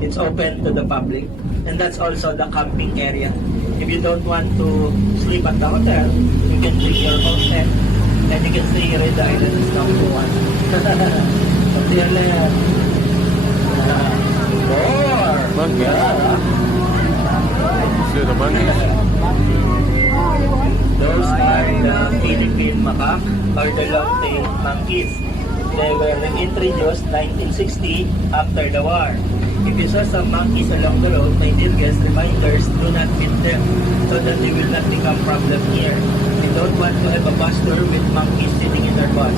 It's open to the public. And that's also the camping area. If you don't want to sleep at the hotel, you can take your own tent and you can stay here in the island as long as you want. Up to your left. More! Monkey. Yeah. See the monkeys? Those are the Philippine macaque or the long-tailed monkeys. They were introduced 1960 after the war. If you saw some monkeys along the road, my dear guests, reminders, do not feed them so that they will not become problem here. You don't want to have a bus tour with monkeys sitting in their bus.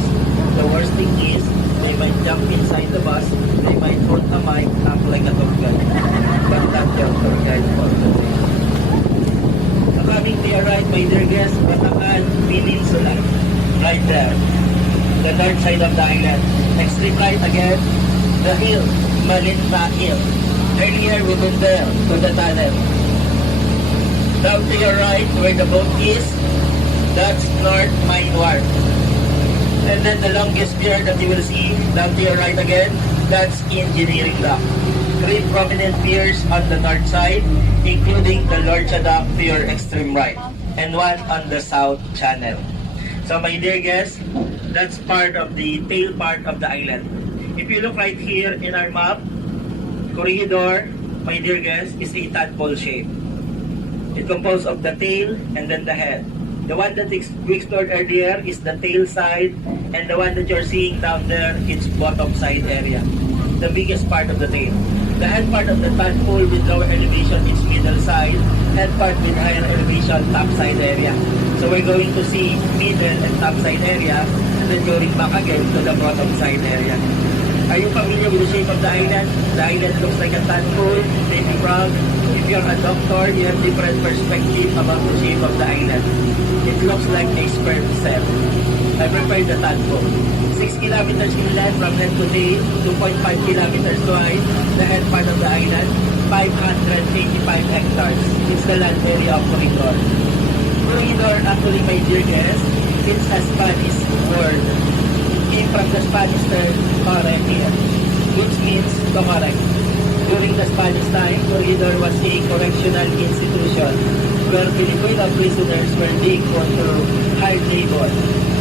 The worst thing is, they might jump inside the bus, they might hold a mic up like a tour guide. But not your tour guide for today. So coming to your right, my dear guests, Bataan Peninsula. Right there. The north side of the island. Extreme right again, the hill, Malinta Hill. Earlier we've been there to the tunnel. Down to your right where the boat is, that's North Mine Wharf. And then the longest pier that you will see, down to your right again, that's Engineering Dock. 3 prominent piers on the north side, including the Lorcha Dock to your extreme right, and one on the south channel. So my dear guests, that's part of the tail part of the island. If you look right here in our map, Corregidor, my dear guests, is a tadpole shape. It composed of the tail and then the head. The one that we explored earlier is the tail side, and the one that you're seeing down there, it's bottom side area. The biggest part of the tail. The head part of the tadpole with lower elevation is middle side, head part with higher elevation, top side area. So we're going to see middle and top side area, and then going back again to the bottom side area. Are you familiar with the shape of the island? The island looks like a tadpole, baby frog. If you're a doctor, you have different perspective about the shape of the island. It looks like a sperm cell. I prefer the tadpole. 6 kilometers inland from land to tail, 2.5 kilometers wide, the head part of the island, 585 hectares. It's the land area of Corregidor. Corregidor, actually, my dear guests, it's a Spanish word. Came from the Spanish term corregir, which means to correct. During the Spanish time, Corregidor was a correctional institution where Filipino prisoners were being put through hard labor.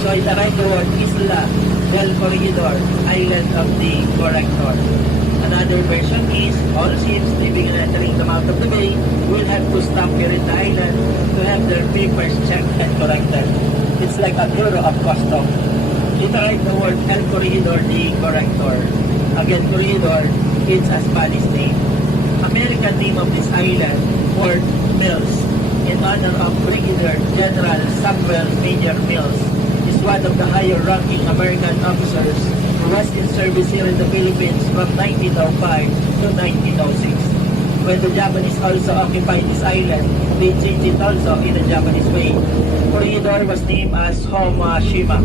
So it arrived the word Isla del Corregidor, island of the corrector. Another version is all ships leaving and entering the mouth of the bay will have to stop here in the island to have their papers checked and corrected. It's like a bureau of custom. It arrived the word El Corregidor de Corrector. Again, Corregidor, it's a Spanish name. American name of this island, Fort Mills, in honor of Brigadier General Samuel Major Mills, is one of the higher-ranking American officers who was in service here in the Philippines from 1905 to 1906. when the Japanese also occupied this island, they changed it also in a Japanese way. Corregidor was named as Homashima,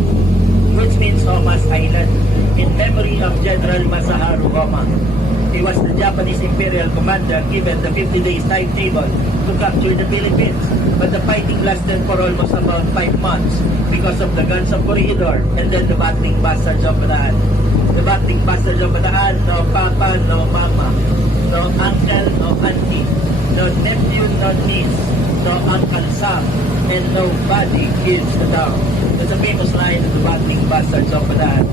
which means Homa's Island, in memory of General Masaharu Homa. He was the Japanese Imperial Commander given the 50 days timetable to capture the Philippines. But the fighting lasted for almost about 5 months because of the guns of Corregidor and then the battling bastards of Bataan. The battling bastards of Bataan, no papa, no mama, no uncle, no auntie, no nephew, no niece, no Uncle Sam, and nobody gives the town. That's a famous line of the battling bastards of Bataan.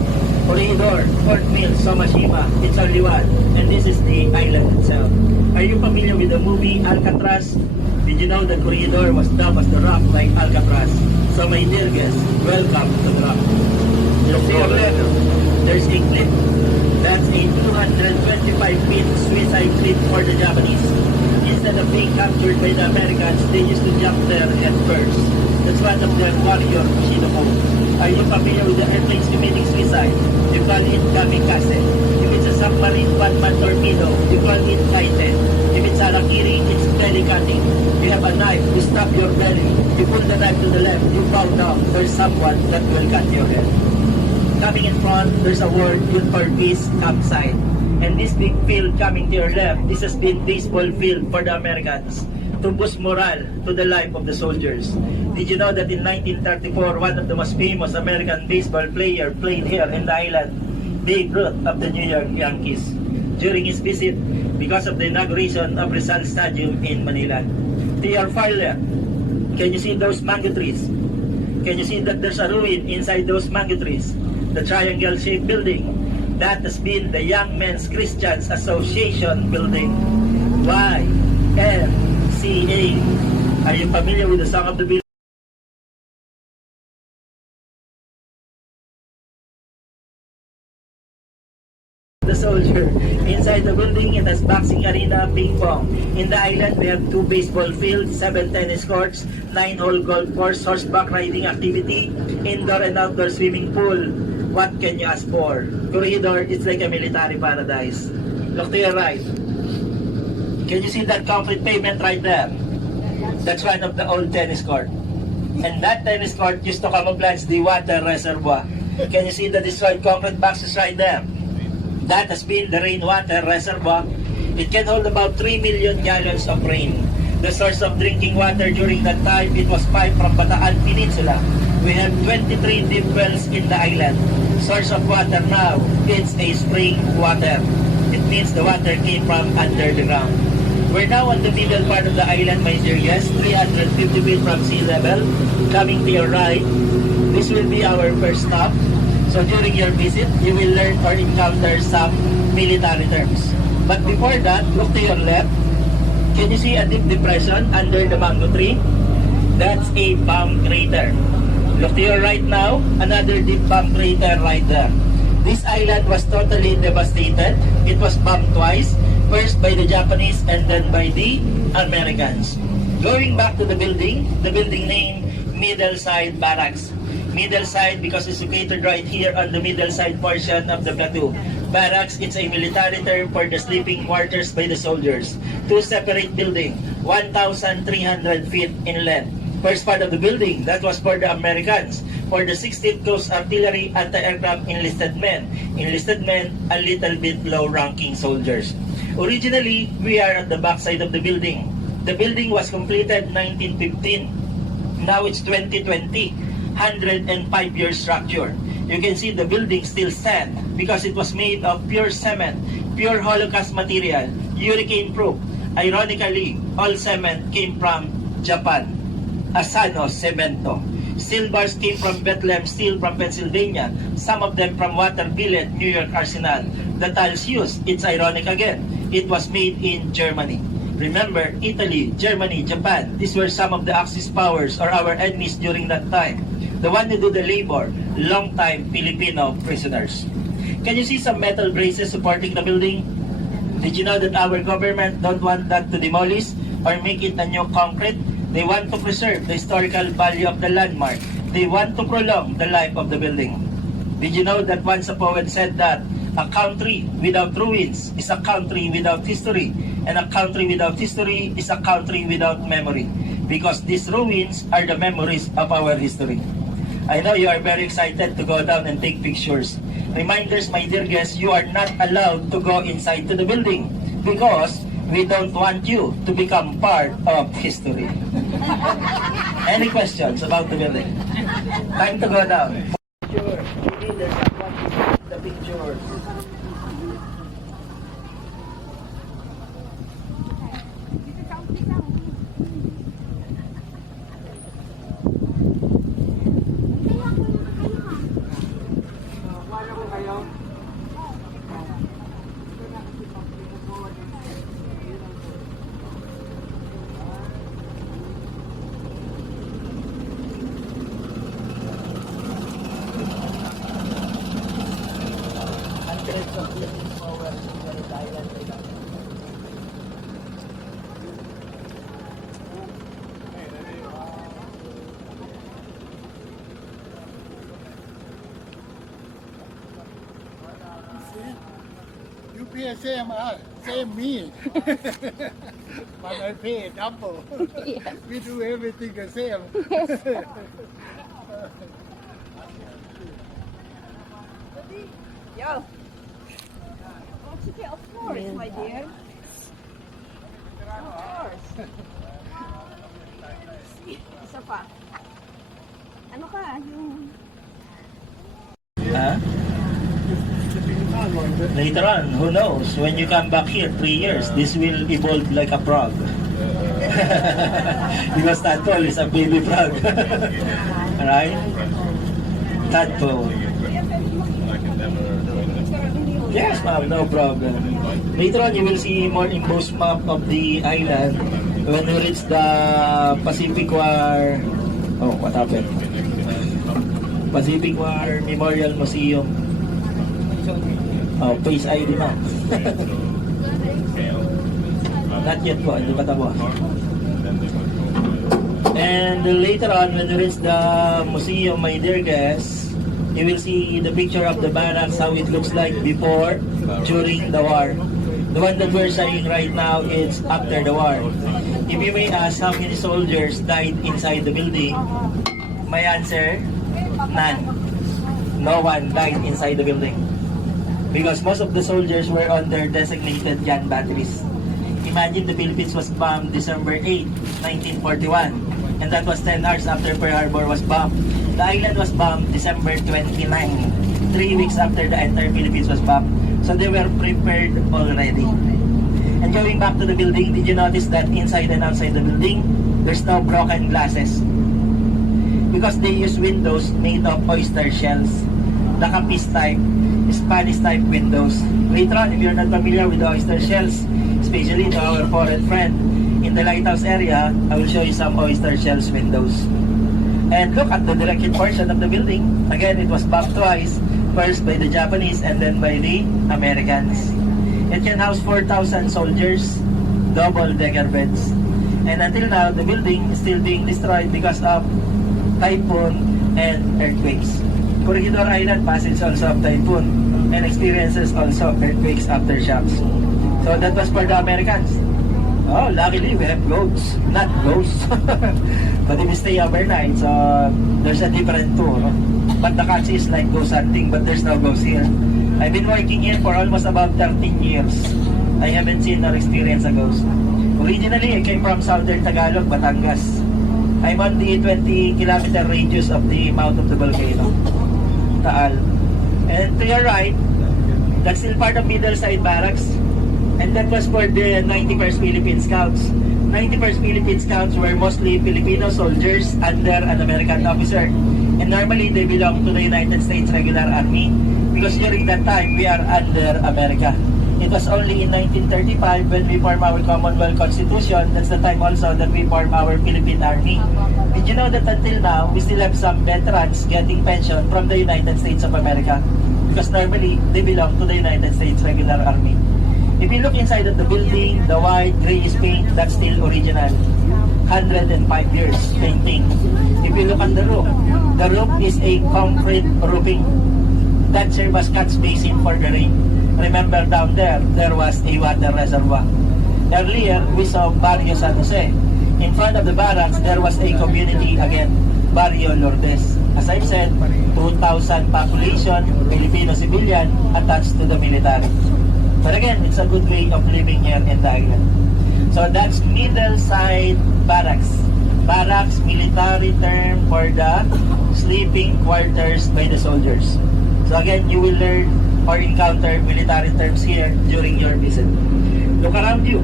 Corregidor, Fort Mill, Somashima, it's only one, and this is the island itself. Are you familiar with the movie Alcatraz? Did you know that Corregidor was dubbed as the rock like Alcatraz? So my dear guests, welcome to the rock. Look to your left, there's a cliff. That's a 225 feet suicide cliff for the Japanese. Instead of being captured by the Americans, they used to jump there head first. That's one of their warrior Bushido mode. Are you familiar with the airplanes committing suicide? You call it kamikaze. If it's a submarine one-man torpedo, you call it kaiten. If it's harakiri, it's belly cutting. You have a knife, you stab your belly. You pull the knife to the left, you bow down. There's someone that will cut your head. Coming in front, there's a word used for peace, campsite. And this big field coming to your left, this has been baseball field for the Americans to boost morale to the life of the soldiers. Did you know that in 1934, one of the most famous American baseball player played here in the island, Babe Ruth of the New York Yankees, during his visit because of the inauguration of Rizal Stadium in Manila. To your far left, can you see those mango trees? Can you see that there's a ruin inside those mango trees? The triangle-shaped building, that has been the Young Men's Christians Association building. YMCA. Are you familiar with the song of the building? The soldier. Inside the building, it has boxing arena, ping pong. In the island, we have 2 baseball fields, 7 tennis courts, 9-hole golf course, horseback riding activity, indoor and outdoor swimming pool. What can you ask for? Corregidor is like a military paradise. Look to your right. Can you see that concrete pavement right there? That's one of the old tennis court. And that tennis court used to camouflage the water reservoir. Can you see the destroyed concrete boxes right there? That has been the rainwater reservoir. It can hold about 3 million gallons of rain. The source of drinking water during that time, it was piped from Bataan Peninsula. We have 23 deep wells in the island. Source of water now, it's a spring water. It means the water came from under the ground. We're now on the middle part of the island, my dear guests, 350 feet from sea level. Coming to your right, this will be our first stop. So during your visit, you will learn or encounter some military terms. But before that, look to your left. Can you see a deep depression under the mango tree? That's a bomb crater. Look to your right now, another deep bomb crater right there. This island was totally devastated. It was bombed twice, first by the Japanese and then by the Americans. Going back to the building name Middle Side Barracks. Middle side because it's located right here on the middle side portion of the plateau. Barracks, it's a military term for the sleeping quarters by the soldiers. 2 separate buildings, 1,300 feet in length. First part of the building, that was for the Americans, for the 16th Coast Artillery Anti-Aircraft Enlisted Men. Enlisted men, a little bit low-ranking soldiers. Originally, we are at the back side of the building. The building was completed 1915. Now it's 2020. 105-year structure. You can see the building still stand because it was made of pure cement, pure Holocaust material, hurricane-proof. Ironically, all cement came from Japan. Asano Cemento. Steel bars came from Bethlehem Steel from Pennsylvania, some of them from Waterville, New York Arsenal. The tiles used, it's ironic again, it was made in Germany. Remember, Italy, Germany, Japan, these were some of the Axis powers or our enemies during that time. The one who do the labor, long-time Filipino prisoners. Can you see some metal braces supporting the building? Did you know that our government don't want that to demolish or make it a new concrete? They want to preserve the historical value of the landmark. They want to prolong the life of the building. Did you know that once a poet said that A country without ruins is a country without history, and a country without history is a country without memory, because these ruins are the memories of our history. I know you are very excited to go down and take pictures. Reminders, my dear guests, you are not allowed to go inside to the building because we don't want you to become part of history. Any questions about the building? Time to go down. Picture. We need the pictures. Hundreds of buildings over the island right now. You pay same us, same me. But I pay double. Yes. We do everything the same. Yo. Oh, sige, of course, my dear. Of course. Isa pa. Ano ka? Yung... Huh? Later on, who knows? When you come back here, 3 years, this will evolve like a frog. Because tadpole is a baby frog. Alright? Tadpole. Yes, ma'am, no problem. Later on, you will see more embossed map of the island when you reach the Pacific War. Oh, what happened? Pacific War Memorial Museum. Oh, face ID ma'am. Not yet po, hindi pa tabo. And later on, when you reach the museum, my dear guests, you will see the picture of the barracks, how it looks like before, during the war. The one that we're saying right now is after the war. If you may ask how many soldiers died inside the building, my answer, none. No one died inside the building. Because most of the soldiers were on their designated gun batteries. Imagine the Philippines was bombed December 8, 1941. And that was 10 hours after Pearl Harbor was bombed. The island was bombed December 29, 3 weeks after the entire Philippines was bombed. So they were prepared already. And going back to the building, did you notice that inside and outside the building, there's no broken glasses? Because they use windows made of oyster shells. The Capiz type, Spanish type windows. Later on, if you're not familiar with the oyster shells, especially to our foreign friend, in the lighthouse area, I will show you some oyster shells windows. And look at the direction portion of the building. Again, it was bombed twice. First by the Japanese and then by the Americans. It can house 4,000 soldiers, double-decker beds. And until now, the building is still being destroyed because of typhoon and earthquakes. Corregidor Island passes also of typhoon and experiences also earthquakes aftershocks. So that was for the Americans. Oh, luckily we have goats, not ghosts. But if you stay overnight, so there's a different tour. But the catch is like ghost hunting, but there's no ghosts here. I've been working here for almost about 13 years. I haven't seen or experienced a ghost. Originally, I came from southern Tagalog, Batangas. I'm on the 20-kilometer radius of the mouth of the volcano, Taal. And to your right, that's still part of Middleside Barracks. And that was for the 91st Philippine Scouts. 91st Philippine Scouts were mostly Filipino soldiers under an American officer. And normally, they belong to the United States Regular Army. Because during that time, we are under America. It was only in 1935 when we formed our Commonwealth Constitution. That's the time also that we formed our Philippine Army. Did you know that until now, we still have some veterans getting pension from the United States of America? Because normally, they belong to the United States Regular Army. If you look inside of the building, the white, grayish paint, that's still original. 105 years painting. If you look on the roof is a concrete roofing. That served as catch basin for the rain. Remember down there was a water reservoir. Earlier, we saw Barrio San Jose. In front of the barracks, there was a community again, Barrio Lourdes. As I've said, 2,000 population, Filipino civilian attached to the military. But again, it's a good way of living here in the island. So that's middle side barracks. Barracks, military term for the sleeping quarters by the soldiers. So again, you will learn or encounter military terms here during your visit. Look around you.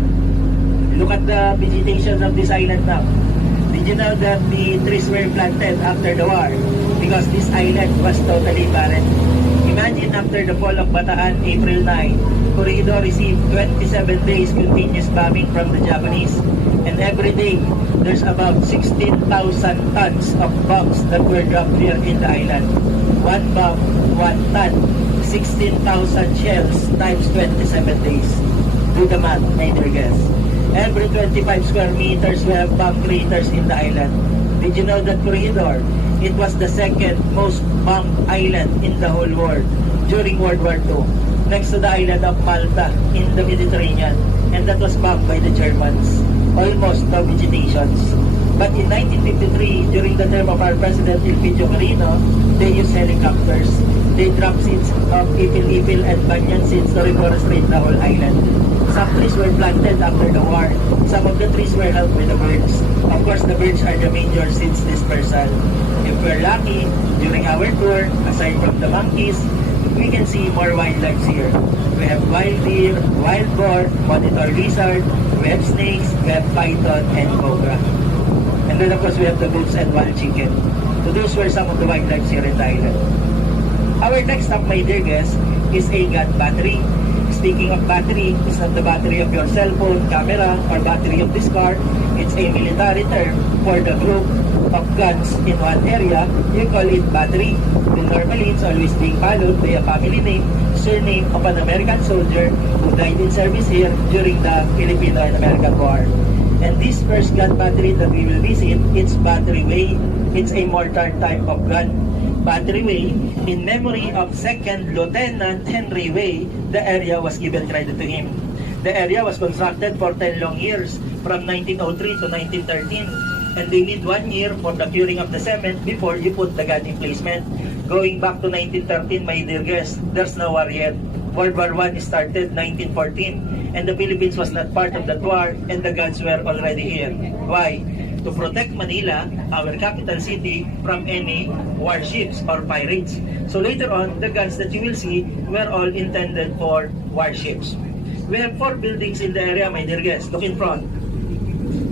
Look at the vegetation of this island now. Did you know that the trees were planted after the war? Because this island was totally barren. Imagine after the fall of Bataan, April 9, Corregidor received 27 days continuous bombing from the Japanese. And every day, there's about 16,000 tons of bombs that were dropped here in the island. One bomb, 1 ton, 16,000 shells times 27 days. Do the math, my dear guests. Every 25 square meters, we have bomb craters in the island. Did you know that Corregidor, it was the second most bombed island in the whole world during World War II, next to the island of Malta in the Mediterranean, and that was bombed by the Germans. Almost no vegetations. But in 1953, during the term of our President Elpidio Quirino, they used helicopters. They dropped seeds of ipil-ipil and banyan seeds to reforestate the whole island. Some trees were planted after the war. Some of the trees were helped by the birds. Of course, the birds are the major seeds dispersal. If we're lucky, during our tour, aside from the monkeys, we can see more wildlife here. We have wild deer, wild boar, monitor lizard, we have snakes, we have python, and cobra. And then of course we have the goats and wild chicken. So those were some of the wildlife here in the island. Our next stop, my dear guests, is a gun battery. Speaking of battery, it's not the battery of your cell phone, camera, or battery of this car. It's a military term for the group of guns in one area. You call it battery. And normally, it's always being followed by a family name, surname of an American soldier who died in service here during the Filipino and American War. And this first gun battery that we will visit, it's Battery Way. It's a mortar type of gun. Battery Way, in memory of 2nd Lieutenant Henry Way, the area was given credit to him. The area was constructed for 10 long years, from 1903 to 1913, and they need 1 year for the curing of the cement before you put the gun emplacement. Going back to 1913, my dear guests, there's no war yet. World War I started 1914, and the Philippines was not part of that war, and the guns were already here. Why? To protect Manila, our capital city, from any warships or pirates. So later on, the guns that you will see were all intended for warships. We have 4 buildings in the area, my dear guests. Look in front.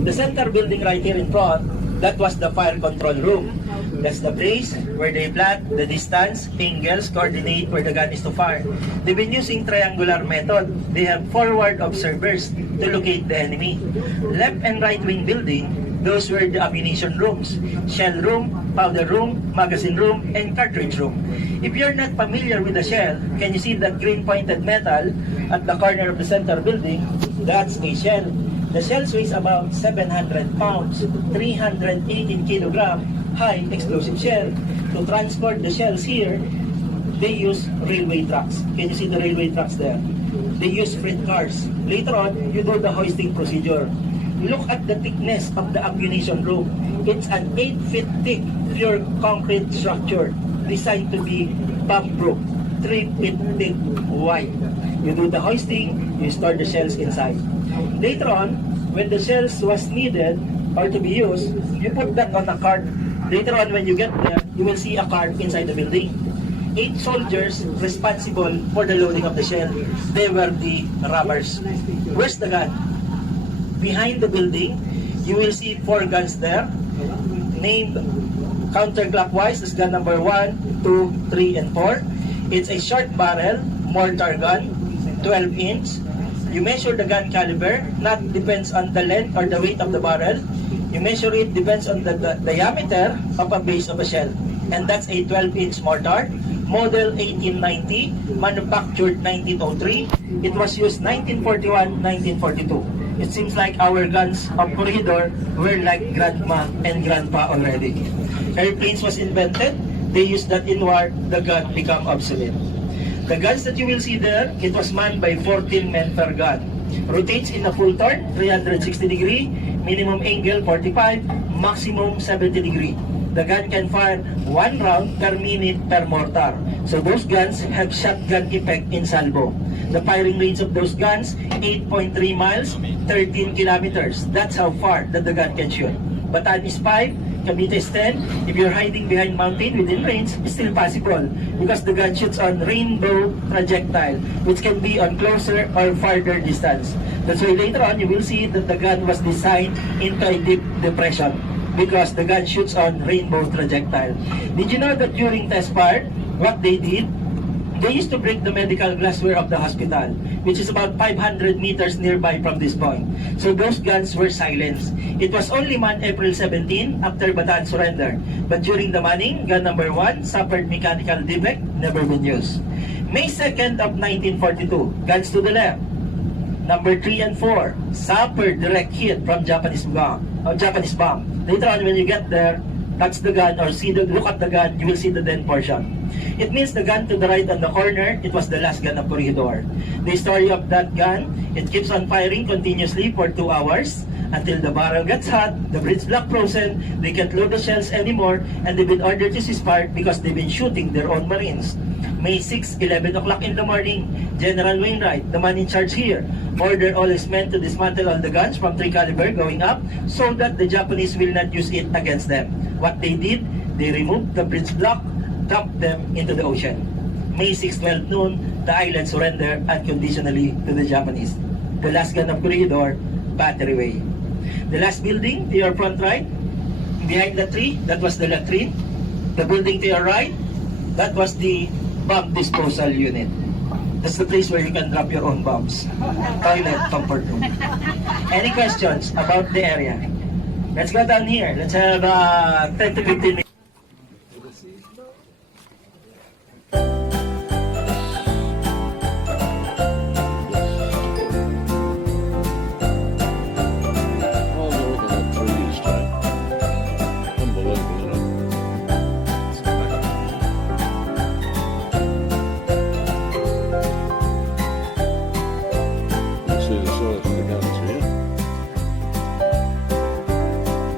The center building right here in front, that was the fire control room. That's the place where they plot the distance, angles, coordinate where the gun is to fire. They've been using triangular method. They have forward observers to locate the enemy. Left and right wing building, those were the ammunition rooms, shell room, powder room, magazine room, and cartridge room. If you're not familiar with the shell, can you see that green pointed metal at the corner of the center building? That's a shell. The shells weighs about 700 pounds, 318 kilogram, high explosive shell. To transport the shells here, they use railway trucks. Can you see the railway trucks there? They use freight cars. Later on, you do the hoisting procedure. Look at the thickness of the ammunition room. It's an 8 feet thick, pure concrete structure designed to be bomb-proof, 3 feet thick wide. You do the hoisting, you store the shells inside. Later on, when the shells was needed or to be used, you put that on a cart. Later on, when you get there, you will see a cart inside the building. 8 soldiers responsible for the loading of the shell. They were the robbers. Where's the gun? Behind the building, you will see 4 guns there, named counterclockwise as gun number 1, 2, 3, and 4. It's a short barrel mortar gun, 12 inch. You measure the gun caliber, not depends on the length or the weight of the barrel. You measure it depends on the diameter of a base of a shell. And that's a 12-inch mortar, model 1890, manufactured 1903. It was used 1941, 1942. It seems like our guns of Corregidor were like grandma and grandpa already. Airplanes was invented they use that in war, the gun become obsolete. The guns that you will see there, it was manned by 14 men per gun. Rotates in a full turn, 360 degree, minimum angle 45, maximum 70 degree. The gun can fire 1 round per minute per mortar. So those guns have shotgun effect in salvo. The firing range of those guns, 8.3 miles, 13 kilometers. That's how far that the gun can shoot. Bataan is 5, Cavite is 10. If you're hiding behind mountain within range, it's still possible because the gun shoots on rainbow projectile, which can be on closer or farther distance. That's why later on you will see that the gun was designed into a deep depression because the gun shoots on rainbow projectile. Did you know that during test fire, what they did? They used to break the medical glassware of the hospital, which is about 500 meters nearby from this point. So those guns were silenced. It was only manned April 17 after Bataan surrender. But during the manning, gun number 1 suffered mechanical defect, never been used. May 2nd of 1942, guns to the left. Number 3 and 4 suffered direct hit from Japanese bomb. Later on, when you get there, touch the gun or look at the gun, you will see the dead portion. It means the gun to the right on the corner, it was the last gun of Corregidor. The story of that gun, it keeps on firing continuously for 2 hours until the barrel gets hot, the breech block frozen, they can't load the shells anymore, and they've been ordered to ceasefire because they've been shooting their own Marines. May 6, 11 o'clock in the morning, General Wainwright, the man in charge here, ordered all his men to dismantle all the guns from 3 caliber going up so that the Japanese will not use it against them. What they did, they removed the bridge block, dumped them into the ocean. May 6, 12 noon, the island surrendered unconditionally to the Japanese. The last gun of Corregidor, Battery Way. The last building to your front right, behind the tree, that was the latrine. The building to your right, that was the bomb disposal unit. That's the place where you can drop your own bombs. Toilet, comfort room. Any questions about the area? Let's go down here. Let's have 10 to 15 minutes. Oh, look at that trees, Jay. Unbelievable, isn't it? You see the source of the guns here.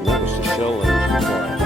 That was the shell that was fired.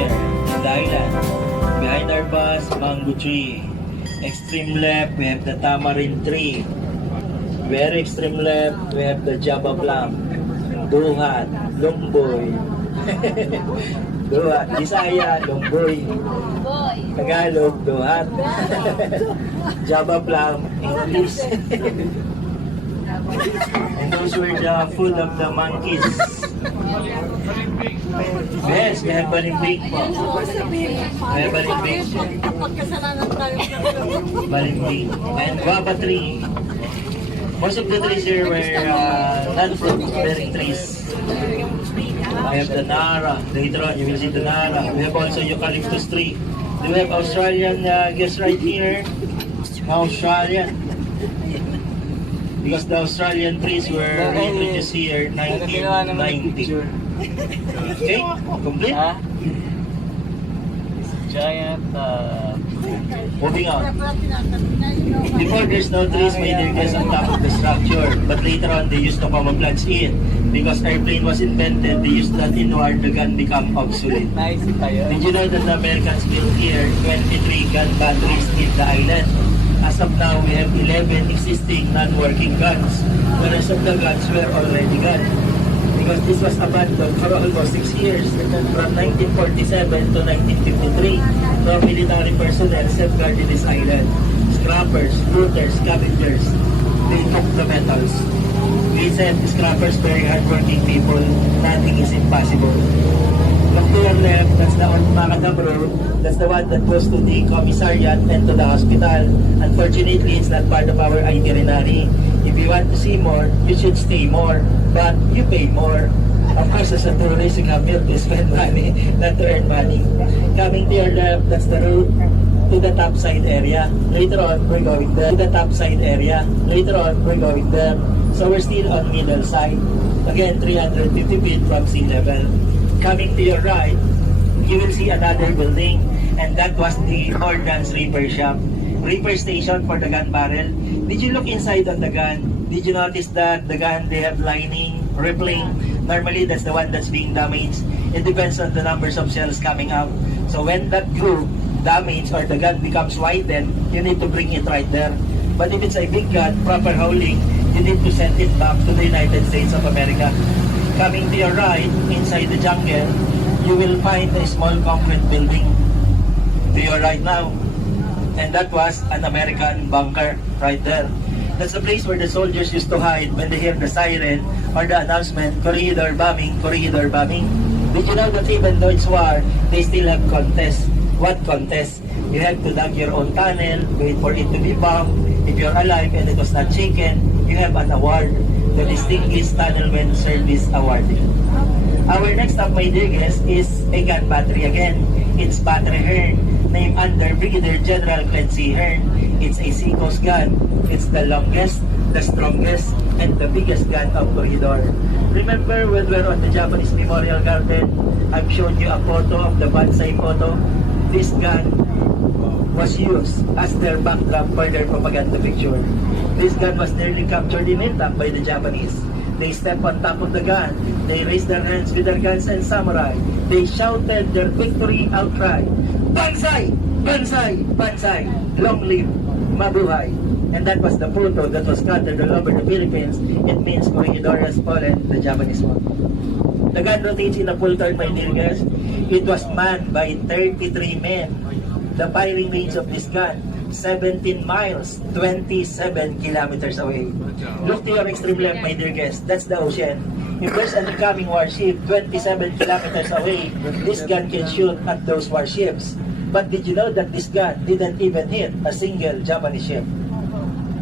here in the island. Behind our bus, mango tree. Extreme left, we have the tamarind tree. Very extreme left, we have the java plum. Duhat, lomboy. Duhat, Bisaya, lomboy. Tagalog, duhat. Java plum, English. And those were the food of the monkeys. Yes, we have balimbing po. We have balimbing. Balimbing. And guava tree. Most of the trees here were non-fruit bearing trees. We have the Nara. Later on, you will see the Nara. We have also eucalyptus tree. We have Australian guest right here. Australian. Because the Australian trees were introduced here 1990. Okay, complete? Giant, Moving on. Before there's no trees, may there's on top of the structure. But later on, they used to camouflage it. Because airplane was invented, they used that in war, the gun become obsolete. nice tayo. Did you know that the Americans built here 23 gun batteries in the island? As of now, we have 11 existing non-working guns. The rest of the guns were already gone. Because this was abandoned for almost 6 years. From 1947 to 1953, no military personnel safeguarded this island. Scrappers, looters, scavengers, they took the metals. We said, scrappers, very hardworking people, nothing is impossible. Look to your left, that's the old Macadam Road. That's the one that goes to the commissariat and to the hospital. Unfortunately, it's not part of our itinerary. If you want to see more, you should stay more, but you pay more. Of course, as a tourist, you come here to spend money, not to earn money. Coming to your left, that's the road to the top side area. Later on, we're going there. To the top side area. Later on, we're going there. So we're still on middle side. Again, 350 feet from sea level. Coming to your right, you will see another building, and that was the ordnance repair shop. Repair station for the gun barrel. Did you look inside on the gun? Did you notice that the gun, they have lining, rippling? Normally, that's the one that's being damaged. It depends on the numbers of shells coming out. So when that groove damaged or the gun becomes widened, you need to bring it right there. But if it's a big gun, proper hauling, you need to send it back to the United States of America. Coming to your right, inside the jungle, you will find a small concrete building to your right now. And that was an American bunker right there. That's the place where the soldiers used to hide when they hear the siren or the announcement, Corregidor bombing, Corregidor bombing. Did you know that even though it's war, they still have contests? What contest? You have to dig your own tunnel, wait for it to be bombed. If you're alive and it was not shaken, you have an award. The Distinguished Tunnelman Service Award. Our next stop, my dear guest, is a gun battery again. It's Battery Hearn, named under Brigadier General Clancy Hearn. It's a Seacoast gun. It's the longest, the strongest, and the biggest gun of Corregidor. Remember when we're on the Japanese Memorial Garden, I've shown you a photo of the bonsai photo. This gun was used as their backdrop for their propaganda picture. This gun was nearly captured in intact by the Japanese. They stepped on top of the gun. They raised their hands with their guns and samurai. They shouted their victory outcry. Bansai! Bansai! Bansai! Long live! Mabuhay! And that was the photo that was scattered all over the Philippines. It means Corregidor has fallen, the Japanese one. The gun rotates in a full turn, my dear guys. It was manned by 33 men. The firing range of this gun, 17 miles, 27 kilometers away. Look to your extreme left, my dear guest. That's the ocean. If there's an incoming warship 27 kilometers away, this gun can shoot at those warships. But did you know that this gun didn't even hit a single Japanese ship?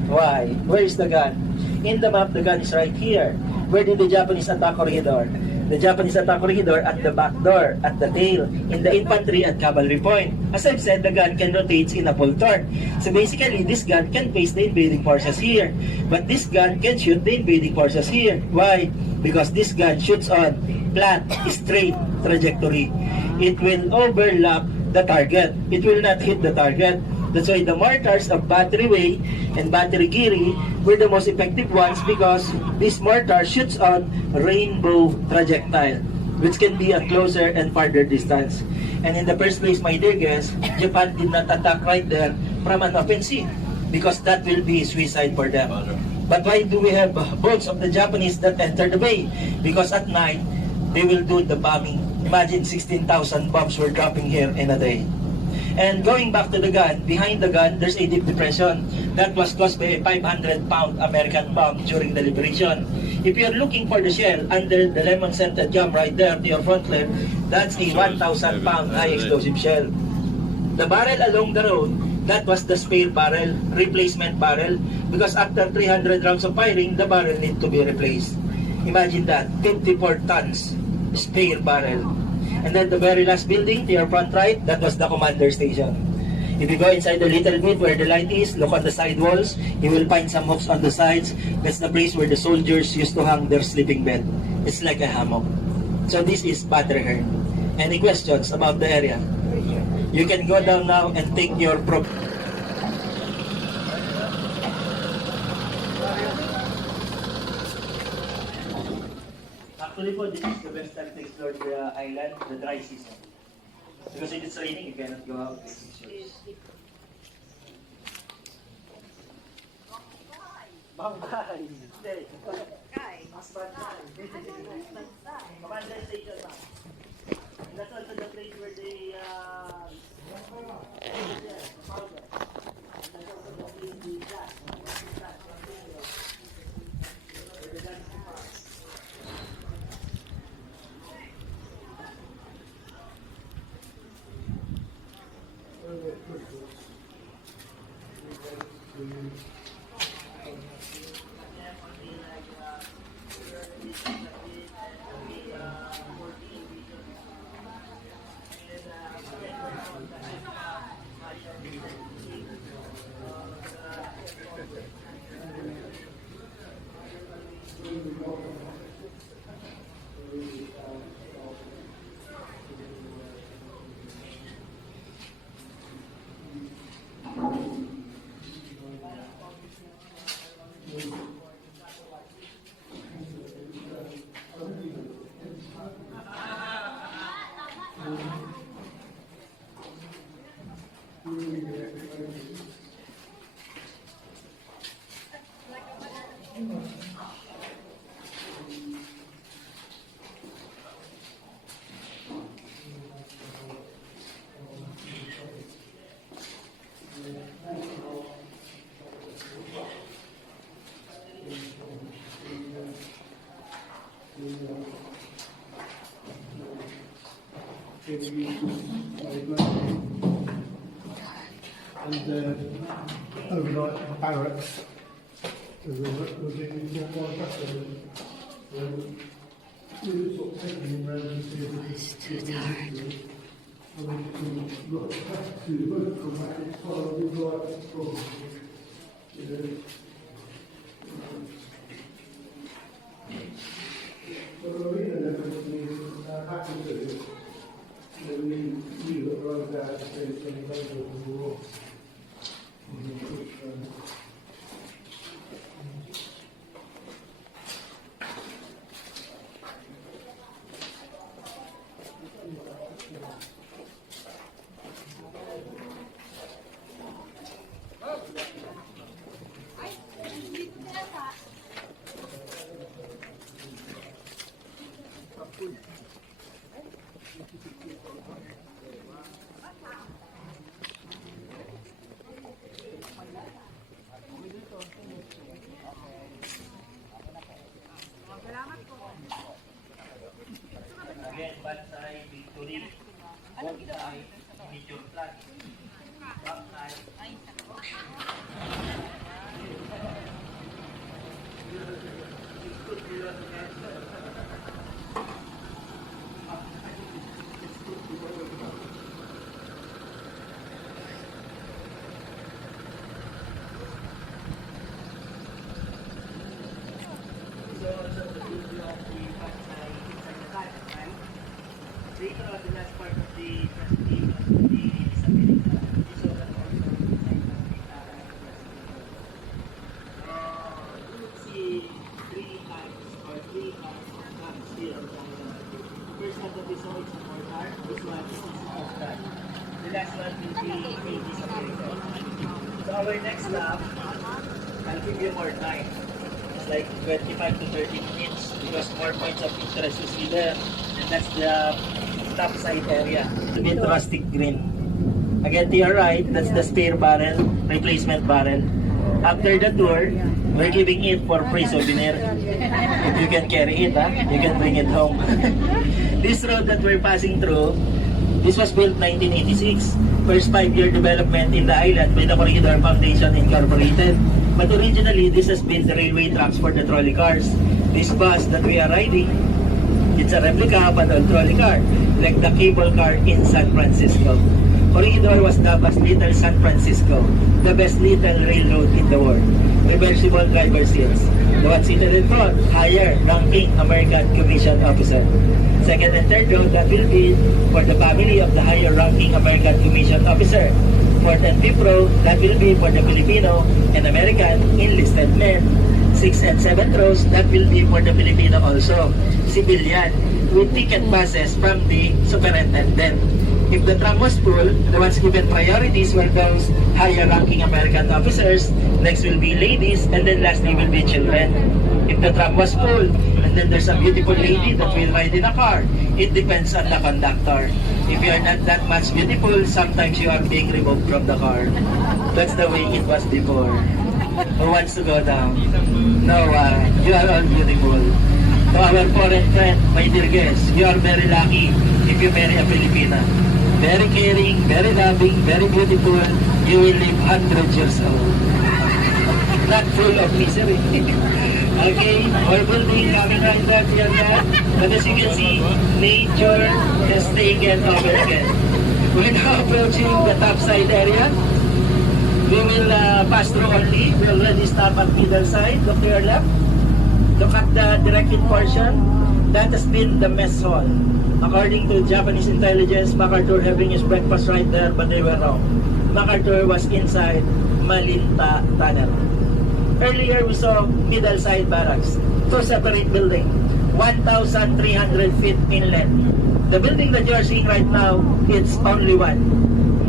Why? Where is the gun? In the map, the gun is right here. Where did the Japanese attack Corregidor? The Japanese attack Corregidor at the back door, at the tail, in the infantry at cavalry point. As I've said, the gun can rotate in a full turn. So basically, this gun can face the invading forces here. But this gun can shoot the invading forces here. Why? Because this gun shoots on flat, straight trajectory. It will overlap the target. It will not hit the target. That's why the mortars of Battery Way and Battery Giri were the most effective ones because this mortar shoots on rainbow projectile. which can be a closer and farther distance. And in the first place, my dear guests, Japan did not attack right there from an open sea because that will be suicide for them. But why do we have boats of the Japanese that enter the bay? Because at night, they will do the bombing. Imagine 16,000 bombs were dropping here in a day. And going back to the gun, behind the gun, there's a deep depression that was caused by a 500-pound American bomb during the liberation. If you're looking for the shell under the lemon-scented gum right there to your front left, that's a 1,000-pound high-explosive shell. The barrel along the road, that was the spare barrel, replacement barrel, because after 300 rounds of firing, the barrel need to be replaced. Imagine that, 54 tons spare barrel. And then the very last building to your front right, that was the commander station. If you go inside a little bit where the light is, look on the side walls, you will find some hooks on the sides. That's the place where the soldiers used to hang their sleeping bed. It's like a hammock. So this is Patrick. Any questions about the area? You can go down now and take your Actually po, this is the best time to explore the island, the dry season. Because if it's raining, you cannot go out. Bye-bye. Stay. Commander station, ma'am. And that's also the place where they powder. And that's also the place they glass. And overnight barracks. So we were doing more better. We were sort of taking him around and see if we could get him. And we look back to the boat from that, it's part of his life problem. So the marina never happened to it. We knew that right there, there's some danger of the war. Again, backside, victory. One side, major flag. Backside. Later on, the last part of the presentation of the disability, this was also you will see three types of guns here. First our next stop, I'll give you more time. It's like 25 to 30 minutes because more points of interest to see there. And that's the top side area. It's a bit rustic green. Again, to your right, that's the spare barrel, replacement barrel. After the tour, we're giving it for free souvenir. If you can carry it, you can bring it home. This road that we're passing through, this was built 1986. First 5-year development in the island by the Corregidor Foundation Incorporated. But originally, this has been the railway tracks for the trolley cars. This bus that we are riding, it's a replica of an old trolley car, like the cable car in San Francisco. Corregidor was dubbed as Little San Francisco, the best little railroad in the world. Reversible driver seats. The one seated in front, higher ranking American Commission officer. Second and third row, that will be for the family of the higher ranking American Commission officer. Fourth and fifth row, that will be for the Filipino and American enlisted men. Sixth and seventh rows, that will be for the Filipino also, civilian, with ticket passes from the superintendent. If the tram was full, the ones given priorities were those higher-ranking American officers, next will be ladies, and then lastly will be children. If the tram was full, and then there's a beautiful lady that will ride in a car, it depends on the conductor. If you are not that much beautiful, sometimes you are being removed from the car. That's the way it was before. Who wants to go down? No, you are all beautiful. To our foreign friend, my dear guests, you are very lucky if you marry a Filipina. Very caring, very loving, very beautiful. You will live 100 years old. Not full of misery. Okay, our building coming right there, here there. But as you can see, nature is taken over again. We're now approaching the top side area. We will pass through only. We already stop at middle side. Look to your left. Look at the directed portion. That has been the mess hall. According to Japanese intelligence, MacArthur having his breakfast right there, but they were wrong. MacArthur was inside Malinta Tunnel. Earlier, we saw middle side barracks. Two separate buildings, 1,300 feet inland. The building that you are seeing right now, it's only one.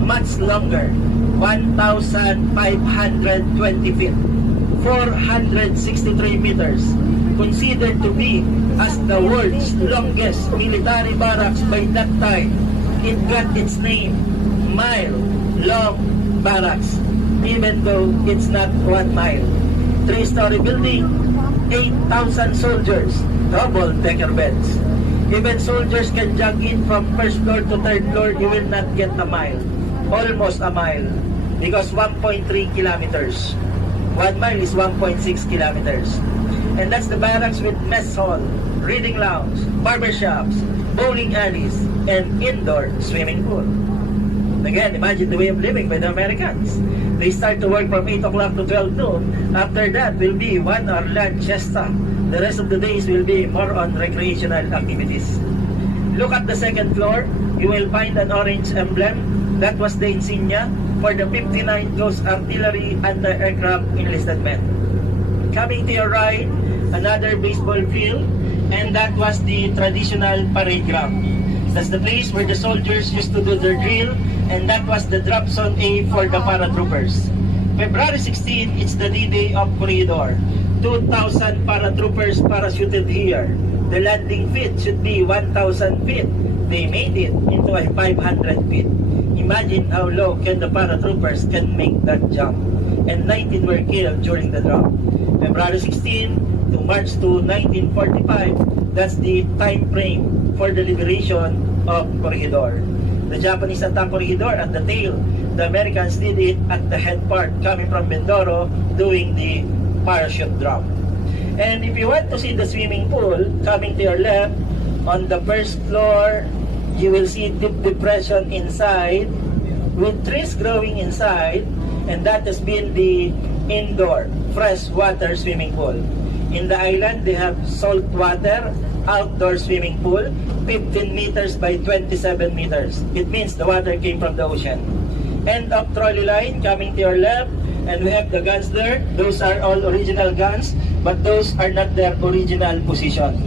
Much longer, 1,520 feet, 463 meters. Considered to be as the world's longest military barracks by that time. It got its name, Mile Long Barracks, even though it's not 1 mile. 3-story building, 8,000 soldiers, double-decker beds. Even soldiers can jog in from first floor to third floor, you will not get a mile. Almost a mile, because 1.3 kilometers. 1 mile is 1.6 kilometers. And that's the barracks with mess hall, reading lounge, barbershops, bowling alleys, and indoor swimming pool. Again, imagine the way of living by the Americans. They start to work from 8 o'clock to 12 noon. After that will be 1 hour lunch siesta. The rest of the days will be more on recreational activities. Look at the second floor. You will find an orange emblem. That was the insignia for the 59 Ghost Artillery Anti-Aircraft Enlisted Men. Coming to your right, another baseball field, and that was the traditional parade ground. That's the place where the soldiers used to do their drill, and that was the drop zone A for the paratroopers. February 16, it's the D-Day of Corregidor. 2,000 paratroopers parachuted here. The landing feet should be 1,000 feet. They made it into a 500 feet. Imagine how low can the paratroopers can make that jump. And 19 were killed during the drop. February 16 to March 2, 1945, that's the time frame for the liberation of Corregidor. The Japanese attacked Corregidor at the tail. The Americans did it at the head part, coming from Mindoro, doing the parachute drop. And if you want to see the swimming pool, coming to your left, on the first floor, you will see deep depression inside, with trees growing inside, and that has been the indoor freshwater swimming pool. In the island, they have saltwater outdoor swimming pool, 15 meters by 27 meters. It means the water came from the ocean. End of trolley line, coming to your left, and we have the guns there. Those are all original guns, but those are not their original position.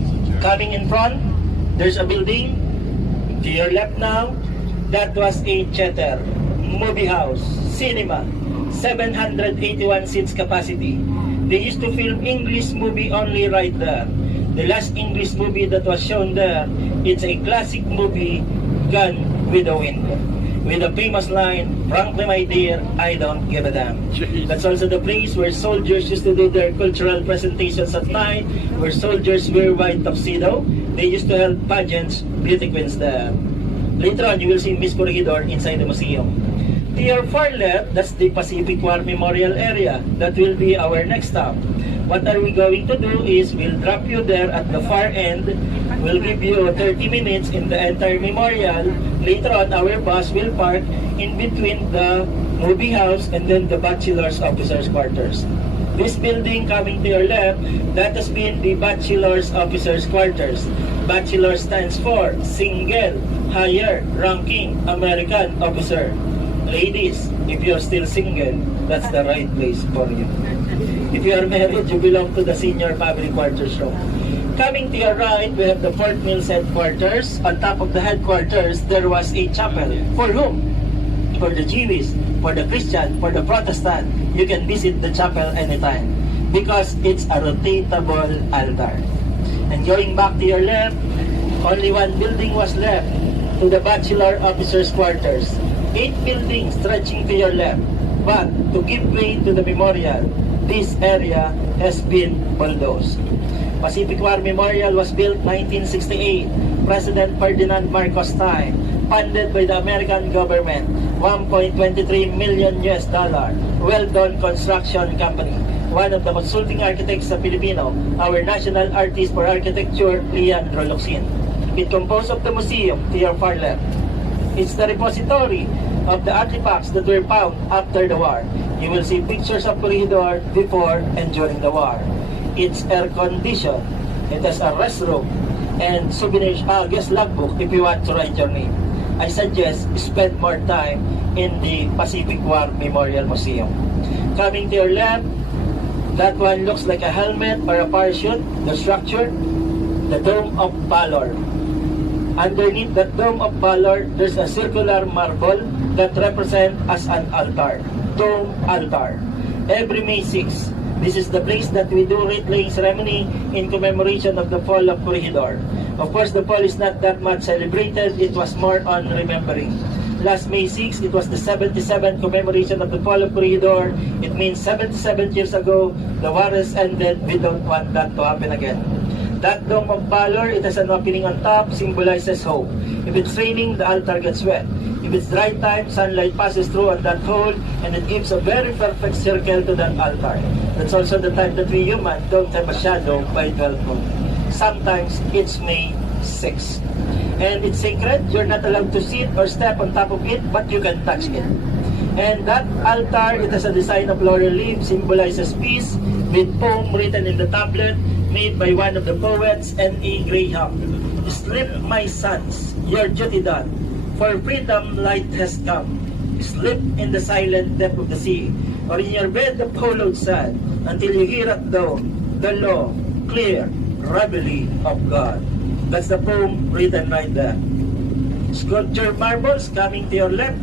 Coming in front, there's a building. To your left now, that was a theater, movie house, cinema, 781 seats capacity. They used to film English movie only right there. The last English movie that was shown there, it's a classic movie, Gone with the Wind, with the famous line, "Frankly, my dear, I don't give a damn." Jeez. That's also the place where soldiers used to do their cultural presentations at night, where soldiers wear white tuxedo. They used to hold pageants, beauty queens there. Later on, you will see Miss Corregidor inside the museum. To your far left, that's the Pacific War Memorial area. That will be our next stop. What are we going to do is we'll drop you there at the far end. We'll give you 30 minutes in the entire memorial. Later on, our bus will park in between the movie house and then the bachelor's officers' quarters. This building coming to your left, that has been the bachelor's officers' quarters. Bachelor stands for single, higher ranking American officer. Ladies, if you're still single, that's the right place for you. If you are married, you belong to the senior family quarters room. Coming to your right, we have the Fort Mills headquarters. On top of the headquarters, there was a chapel. For whom? For the Jewish, for the Christian, for the Protestant. You can visit the chapel anytime because it's a rotatable altar. And going back to your left, only one building was left to the bachelor officers' quarters. 8 buildings stretching to your left. But to give way to the memorial, this area has been bulldozed. Pacific War Memorial was built 1968, President Ferdinand Marcos time, funded by the American government, $1.23 million. Well-done construction company. One of the consulting architects sa Filipino, our national artist for architecture, Leandro Locsin. It composed of the museum to your far left. It's the repository of the artifacts that were found after the war. You will see pictures of Corregidor before and during the war. It's air-conditioned. It has a restroom and souvenirs, guest logbook if you want to write your name. I suggest spend more time in the Pacific War Memorial Museum. Coming to your left, that one looks like a helmet or a parachute. The structure, the Dome of Valor. Underneath that Dome of Valor, there's a circular marble that represents as an altar. Dome altar. Every May 6, this is the place that we do wreath-laying ceremony in commemoration of the fall of Corregidor. Of course, the fall is not that much celebrated. It was more on remembering. Last May 6, it was the 77th commemoration of the fall of Corregidor. It means 77 years ago, the war has ended. We don't want that to happen again. That Dome of Valor, it has an opening on top, symbolizes hope. If it's raining, the altar gets wet. If it's dry time, sunlight passes through on that hole, and it gives a very perfect circle to that altar. That's also the time that we humans don't have a shadow by 12 noon. Sometimes it's May 6. And it's sacred. You're not allowed to sit or step on top of it, but you can touch it. And that altar, it has a design of laurel leaf, symbolizes peace, with poem written in the tablet, made by one of the poets and a greyhound. Sleep, my sons, your duty done, for freedom light has come. Sleep in the silent depth of the sea, or in your bed of hollowed sand, until you hear at dawn the law, clear, reveille of God. That's the poem written right there. Sculpture marbles coming to your left.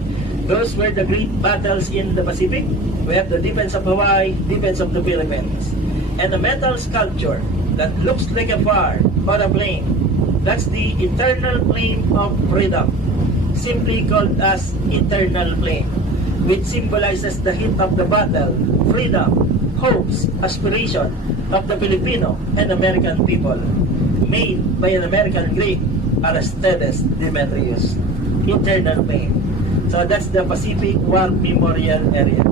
Those were the great battles in the Pacific. We have the defense of Hawaii, defense of the Philippines. And a metal sculpture that looks like a fire or a flame. That's the eternal flame of freedom, simply called as eternal flame, which symbolizes the heat of the battle, freedom, hopes, aspiration of the Filipino and American people, made by an American Greek, Aristides Demetrius. Eternal flame. So that's the Pacific War Memorial area.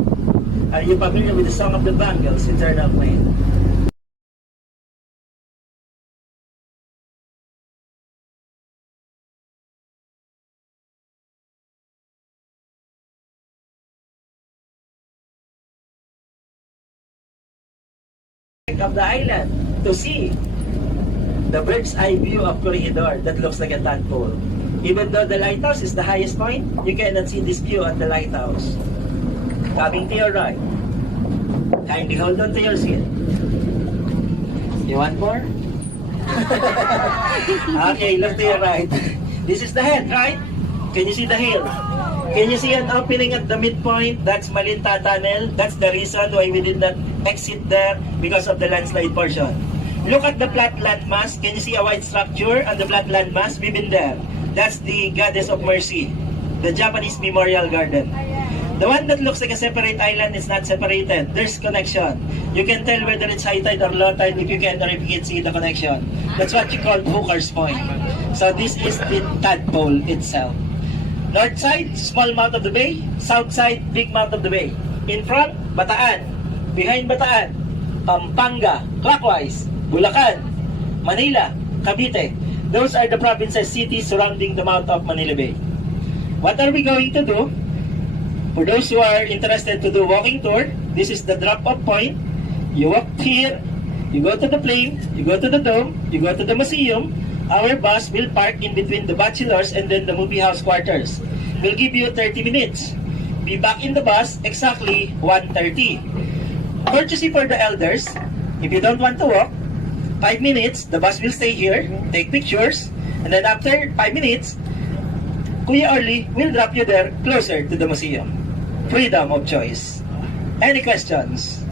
Are you familiar with the Song of the Bangles, Eternal Flame? Of the island to see the bird's eye view of Corregidor that looks like a tadpole. Even though the lighthouse is the highest point, you cannot see this view at the lighthouse. Coming to your right, kindly hold on to your seat. You want more? Okay, look to your right. This is the head, right? Can you see the heel? Can you see an opening at the midpoint? That's Malinta Tunnel. That's the reason why we did not exit there because of the landslide portion. Look at the flat landmass. Can you see a white structure on the flat landmass? We've been there. That's the Goddess of Mercy, the Japanese Memorial Garden. The one that looks like a separate island is not separated. There's connection. You can tell whether it's high tide or low tide if you can or if you can see the connection. That's what you call Hooker's Point. So this is the tadpole itself. North side, small mouth of the bay. South side, big mouth of the bay. In front, Bataan. Behind Bataan, Pampanga. Clockwise, Bulacan, Manila, Cavite. Those are the provinces, cities surrounding the mouth of Manila Bay. What are we going to do? For those who are interested to do walking tour, this is the drop-off point. You walk here, you go to the plane, you go to the dome, you go to the museum. Our bus will park in between the bachelors and then the movie house quarters. We'll give you 30 minutes. Be back in the bus exactly 1:30. Courtesy for the elders, if you don't want to walk, 5 minutes, the bus will stay here, take pictures, and then after 5 minutes, Kuya Orly will drop you there closer to the museum. Freedom of choice. Any questions?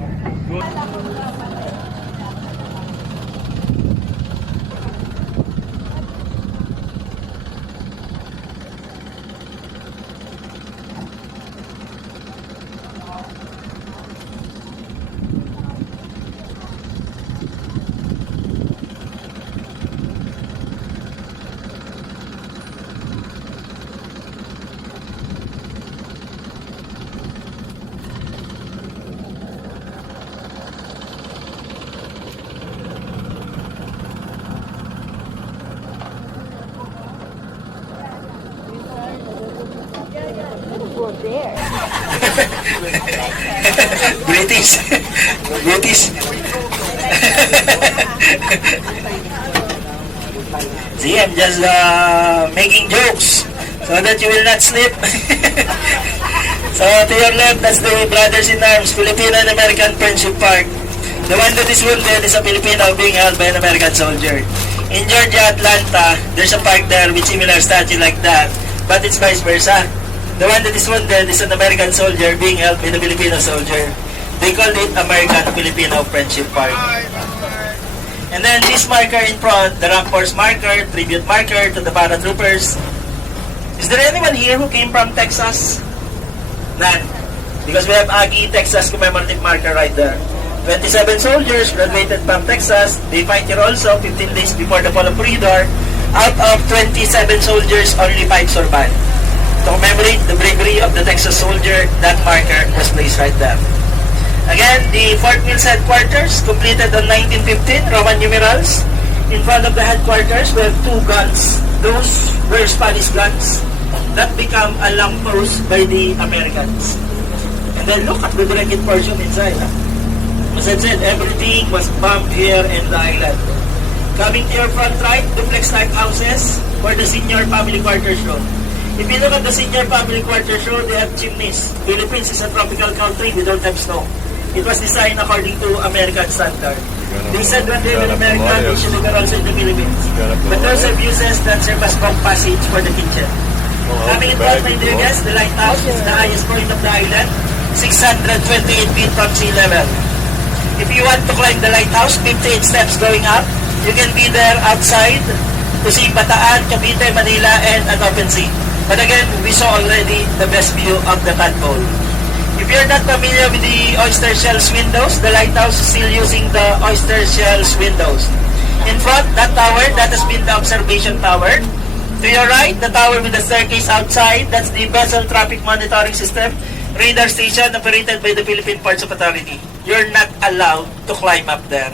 Go there. British. British. See, I'm just making jokes so that you will not sleep. So to your left, that's the Brothers in Arms, Filipino and American Friendship Park. The one that is wounded is a Filipino being held by an American soldier. In Georgia, Atlanta, there's a park there with similar statue like that, but it's vice versa. The one that is wounded is an American soldier being held by a Filipino soldier. They call it American-Filipino Friendship Park. And then this marker in front, the rank force marker, tribute marker to the paratroopers. Is there anyone here who came from Texas? None. Because we have Aggie, Texas commemorative marker right there. 27 soldiers graduated from Texas. They fight here also 15 days before the fall of Corregidor. Out of 27 soldiers, only 5 survived. To commemorate the bravery of the Texas soldier, that marker was placed right there. Again, the Fort Mills headquarters, completed on 1915, Roman numerals. In front of the headquarters, we have 2 guns. Those were Spanish guns that become a long post by the Americans. And then look at the wrecked portion inside. As I said, everything was bombed here in the island. Coming to your front right, duplex-type houses for the senior family quarters row. If you look at the senior family quarters row, they have chimneys. Philippines is a tropical country, we don't have snow. It was designed according to American standard. They said when they were American, they should have also in the Philippines. But those abuses that serve as bomb passage for the kitchen. Coming in front, my dear guests, the lighthouse is the highest point of the island, 628 feet from sea level. If you want to climb the lighthouse, 58 steps going up, you can be there outside to see Bataan, Cavite, Manila, and an open sea. But again, we saw already the best view of the tadpole. If you're not familiar with the oyster shells windows, the lighthouse is still using the oyster shells windows. In front, that tower, that has been the observation tower. To your right, the tower with the staircase outside, that's the vessel traffic monitoring system, radar station operated by the Philippine Ports Authority. You're not allowed to climb up there.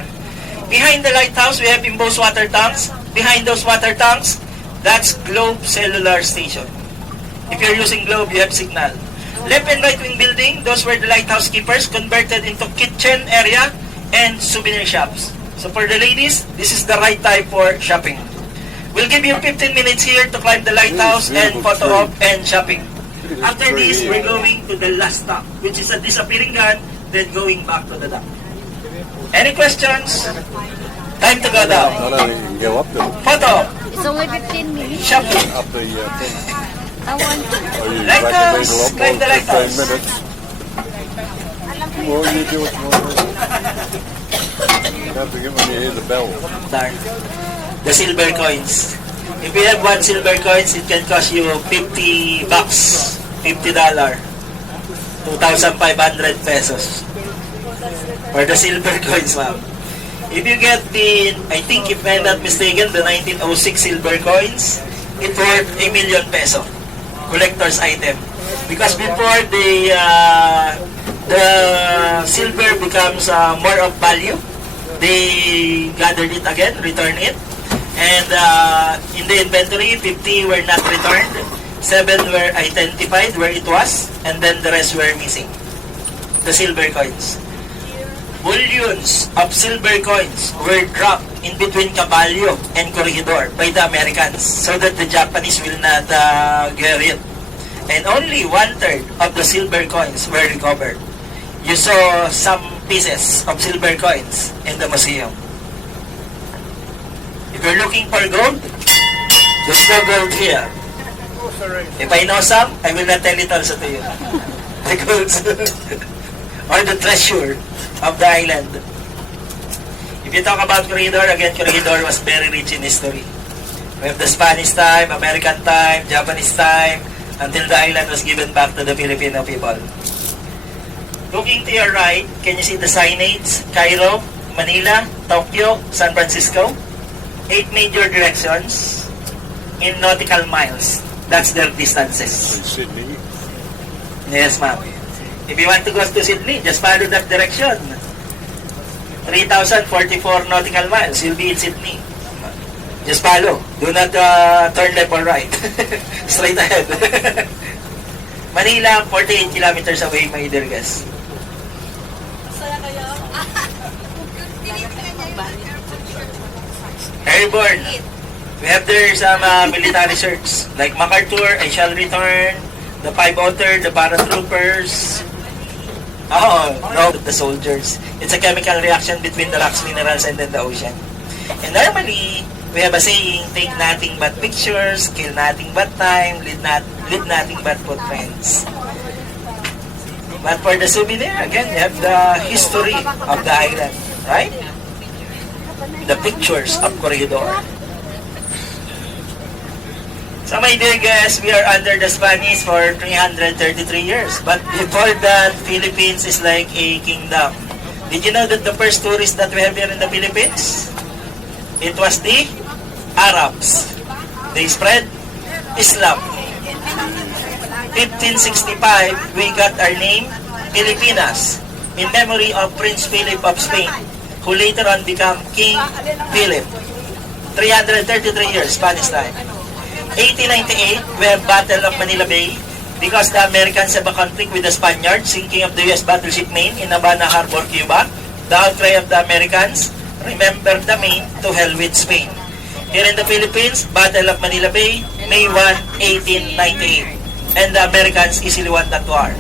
Behind the lighthouse, we have embossed water tanks. Behind those water tanks, that's Globe Cellular Station. If you're using Globe, you have signal. Left and right wing building, those were the lighthouse keepers converted into kitchen area and souvenir shops. So for the ladies, this is the right time for shopping. We'll give you 15 minutes here to climb the lighthouse and photo op and shopping. After this, we're going to the last stop, which is a disappearing gun, then going back to the dock. Any questions? Time to go down. No, you can go up there. Photo op. It's only 15 minutes. Shopping. Up the thing. I want to. Oh, you Like reckon need us, a lot like the more like than 15 us. minutes. Well, you do it tomorrow. Don't forget when you hear the bell. The silver coins. If you have one silver coins, it can cost you $50, $50, 2,500 pesos for the silver coins, ma'am. If you get the, I think if I'm not mistaken, the 1906 silver coins, it worth ₱1,000,000 collector's item. Because before the silver becomes more of value, they gathered it again, returned it, and in the inventory, 50 were not returned, 7 were identified where it was, and then the rest were missing. The silver coins. Bullions of silver coins were dropped in between Caballo and Corregidor by the Americans so that the Japanese will not get it. And only 1/3 of the silver coins were recovered. You saw some pieces of silver coins in the museum. If you're looking for gold, there's no gold here. If I know some, I will not tell it also to you. The golds or the treasure of the island. If you talk about Corregidor, again, Corregidor was very rich in history. We have the Spanish time, American time, Japanese time, until the island was given back to the Filipino people. Looking to your right, can you see the signage? Cairo, Manila, Tokyo, San Francisco. 8 major directions in nautical miles. That's their distances. In Sydney. Yes, ma'am. If you want to go to Sydney, just follow that direction. 3,044 nautical miles. You'll be in Sydney. Just follow. Do not turn left or right. Straight ahead. Manila, 48 kilometers away, my dear guests. Airborne. We have there some military shirts. Like MacArthur, I Shall Return, the 5 Otter, the Paratroopers. Oh, no, the soldiers. It's a chemical reaction between the rocks, minerals, and then the ocean. And normally, we have a saying, take nothing but pictures, kill nothing but time, leave nothing but footprints. But for the souvenir, again, you have the history of the island, right? The pictures of Corregidor. So my dear guests, we are under the Spanish for 333 years. But before that, Philippines is like a kingdom. Did you know that the first tourist that we have here in the Philippines? It was the Arabs. They spread Islam. 1565, we got our name, Filipinas, in memory of Prince Philip of Spain, who later on became King Philip. 333 years, Spanish time. 1898, we have Battle of Manila Bay because the Americans have a conflict with the Spaniards, sinking of the U.S. battleship Maine in Havana Harbor, Cuba. The outcry of the Americans, remember the Maine, to hell with Spain. Here in the Philippines, Battle of Manila Bay, May 1, 1898. And the Americans easily won that war.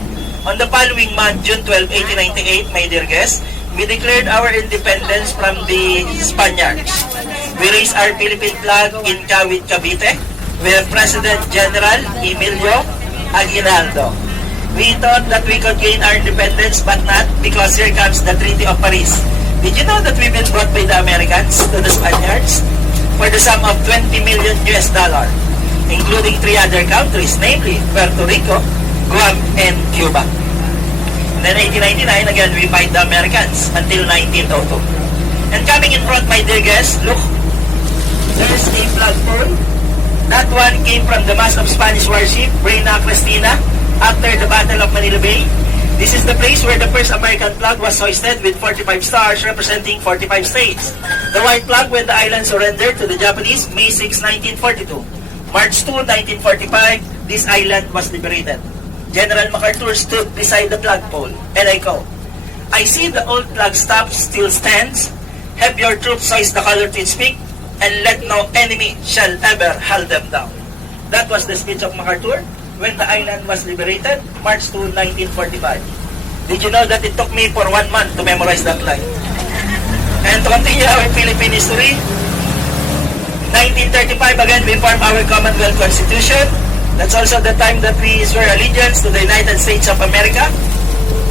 On the following month, June 12, 1898, my dear guests, we declared our independence from the Spaniards. We raised our Philippine flag in Kawit, Cavite. We have President General Emilio Aguinaldo. We thought that we could gain our independence, but not, because here comes the Treaty of Paris. Did you know that we've been brought by the Americans to the Spaniards for the sum of $20 million, including 3 other countries, namely Puerto Rico, Guam, and Cuba. And then 1899, again, we fight the Americans until 1902. And coming in front, my dear guests, look, there's a flagpole. That one came from the mast of Spanish warship, Reina Cristina, after the Battle of Manila Bay. This is the place where the first American flag was hoisted with 45 stars representing 45 states. The white flag when the island surrendered to the Japanese May 6, 1942. March 2, 1945, this island was liberated. General MacArthur stood beside the flagpole, and I quote, "I see the old flagstaff still stands. Have your troops hoist the color to its peak, and let no enemy shall ever hold them down." That was the speech of MacArthur when the island was liberated, March 2, 1945. Did you know that it took me for 1 month to memorize that line? And to continue our Philippine history, 1935, again, we formed our Commonwealth Constitution. That's also the time that we swear allegiance to the United States of America.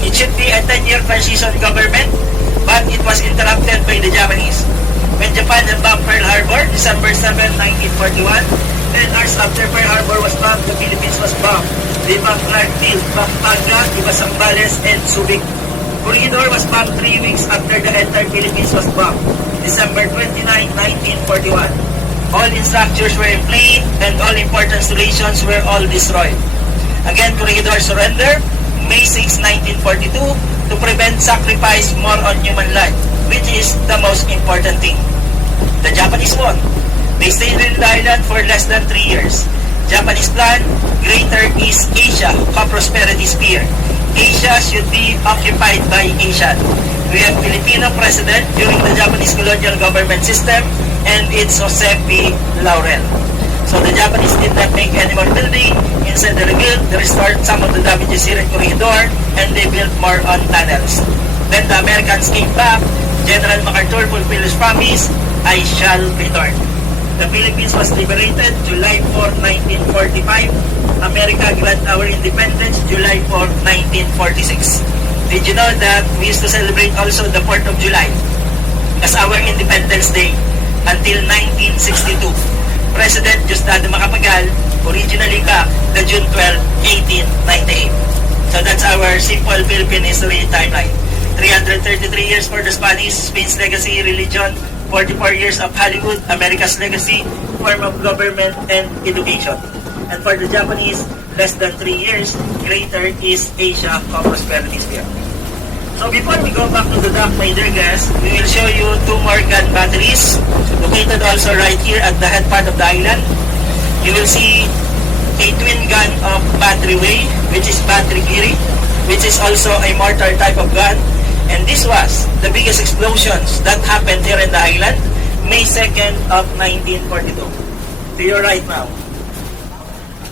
It should be a 10-year transition government, but it was interrupted by the Japanese. When Japan had bombed Pearl Harbor, December 7, 1941, 10 hours after Pearl Harbor was bombed, the Philippines was bombed. They bombed Clarkville, Pampanga, Ibasambales, and Subic. Corregidor was bombed 3 weeks after the entire Philippines was bombed, December 29, 1941. All infrastructures were in play, and all important installations were all destroyed. Again, Corregidor surrender, May 6, 1942, to prevent sacrifice more on human life, which is the most important thing. The Japanese won. They stayed in the island for less than 3 years. Japanese plan, Greater East Asia, co-prosperity sphere. Asia should be occupied by Asian. We have Filipino president during the Japanese colonial government system, and it's Jose P. Laurel. So the Japanese did not make any more building. Instead, they rebuilt, they restored some of the damages here in Corregidor, and they built more on tunnels. Then the Americans came back. General MacArthur fulfilled his promise, I shall return. The Philippines was liberated July 4, 1945. America granted our independence July 4, 1946. Did you know that we used to celebrate also the 4th of July as our Independence Day until 1962? President Diosdado Macapagal originally got the June 12, 1898. So that's our simple Philippine history timeline. 333 years for the Spanish, Spain's legacy, religion, 44 years of Hollywood, America's legacy, form of government, and education. And for the Japanese, less than 3 years, Greater East Asia co-prosperity sphere. So before we go back to the dock, my dear guests, we will show you 2 more gun batteries located also right here at the head part of the island. You will see a twin gun of battery way, which is battery Giri, which is also a mortar type of gun. And this was the biggest explosions that happened here in the island, May 2nd of 1942. To your right now.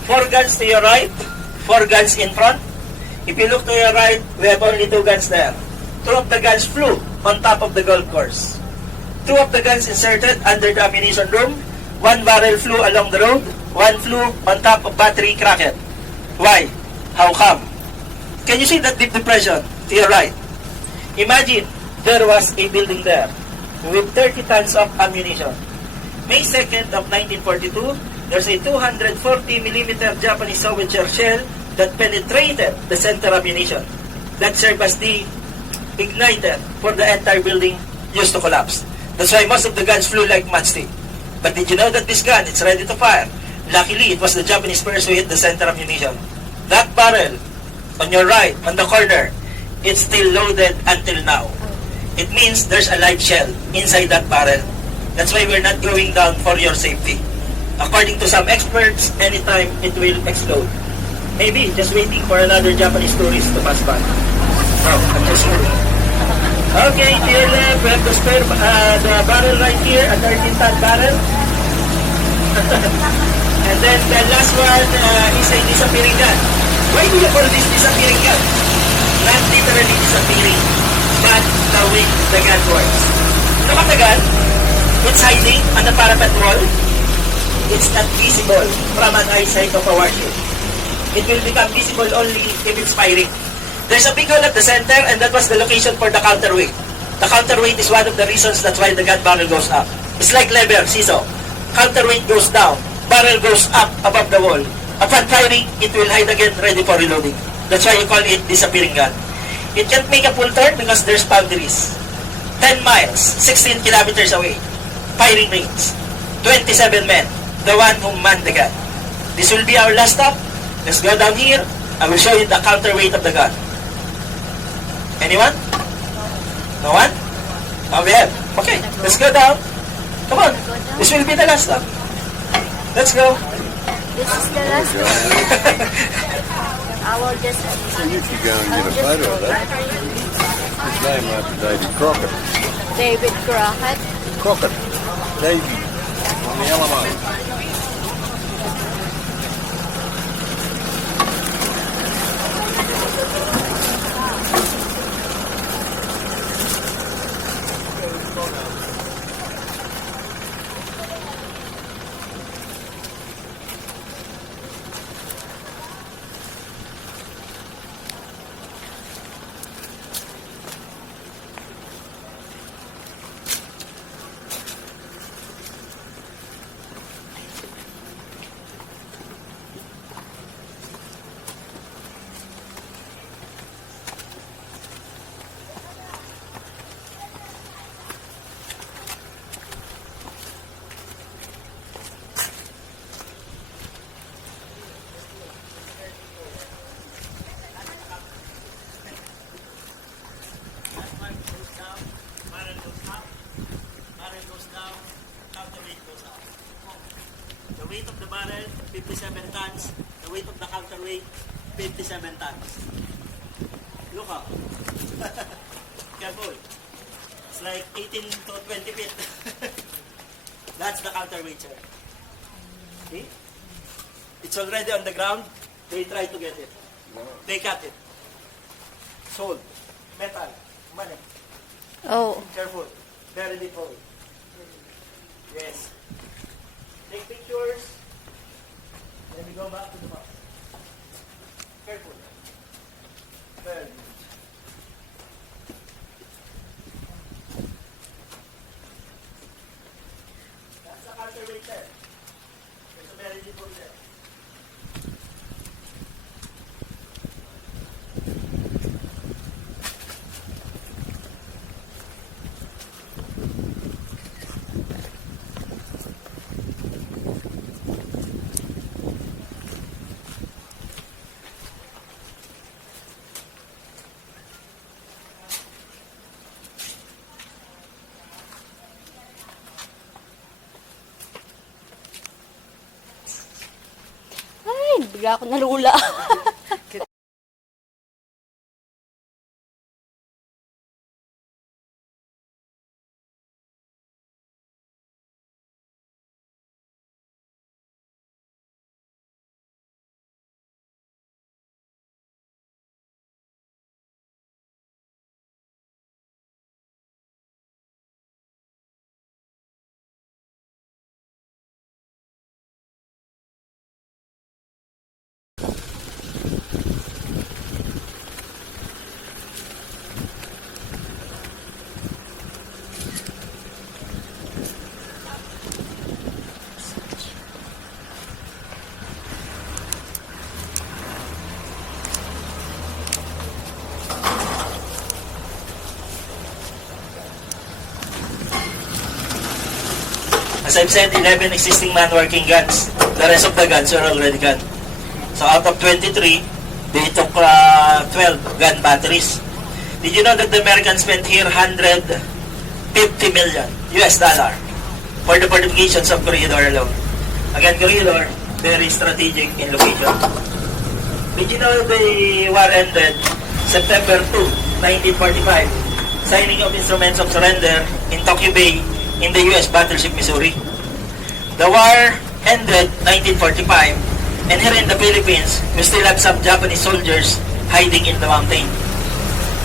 4 guns to your right, 4 guns in front. If you look to your right, we have only 2 guns there. 2 of the guns flew on top of the golf course. 2 of the guns inserted under the ammunition room. 1 barrel flew along the road. 1 flew on top of battery cracket. Why? How come? Can you see that deep depression to your right? Imagine there was a building there with 30 tons of ammunition. May 2nd of 1942, there's a 240mm Japanese soldier shell that penetrated the center ammunition. That served as the igniter for the entire building used to collapse. That's why most of the guns flew like matchstick. But did you know that this gun, it's ready to fire? Luckily, it was the Japanese first who hit the center ammunition. That barrel on your right, on the corner, it's still loaded until now. It means there's a live shell inside that barrel. That's why we're not going down for your safety. According to some experts, anytime it will explode. Maybe just waiting for another Japanese tourist to pass by. No, I'm just kidding. Okay, to your left, we have the spare the barrel right here, a 13-ton barrel. And then the last one is a disappearing gun. Why do you call this disappearing gun? Not literally disappearing, but the way the gun works. Look at the gun. It's hiding on the parapet wall. It's not visible from an eyesight of a warship. It will become visible only if it's firing. There's a big hole at the center, and that was the location for the counterweight. The counterweight is one of the reasons that's why the gun barrel goes up. It's like lever, seesaw. Counterweight goes down, barrel goes up above the wall. Upon firing, it will hide again, ready for reloading. That's why you call it disappearing gun. It can't make a full turn because there's boundaries. 10 miles, 16 kilometers away. Firing range. 27 men, the one who manned the gun. This will be our last stop. Let's go down here. I will show you the counterweight of the gun. Anyone? No one? Oh, we have. Okay, let's go down. Come on. This will be the last stop. Let's go. This is the last one. I will just... So you could go and get a photo of that. His name after David Crockett. David Crockett. Crockett. Davy. On the Alamo. counterweight goes up. The weight of the barrel, 57 tons. The weight of the counterweight, 57 tons. Look up. Careful. It's like 18 to 20 feet. That's the counterweight, sir. See? It's already on the ground. They try to get it. They cut it. Sold. Metal. Money. Oh. Careful. Very deep hole. Yes. Take pictures. Then we go back to the box. Careful. Very good. That's the counterweight there. There's a very deep hole there. Ay, bigla ako nalula. As I've said, 11 existing man-working guns. The rest of the guns are already gone. So out of 23, they took 12 gun batteries. Did you know that the Americans spent here $150 million US dollar for the fortifications of Corregidor alone? Again, Corregidor, very strategic in location. Did you know the war ended September 2, 1945? Signing of instruments of surrender in Tokyo Bay in the U.S. battleship Missouri. The war ended 1945, and here in the Philippines, we still have some Japanese soldiers hiding in the mountain.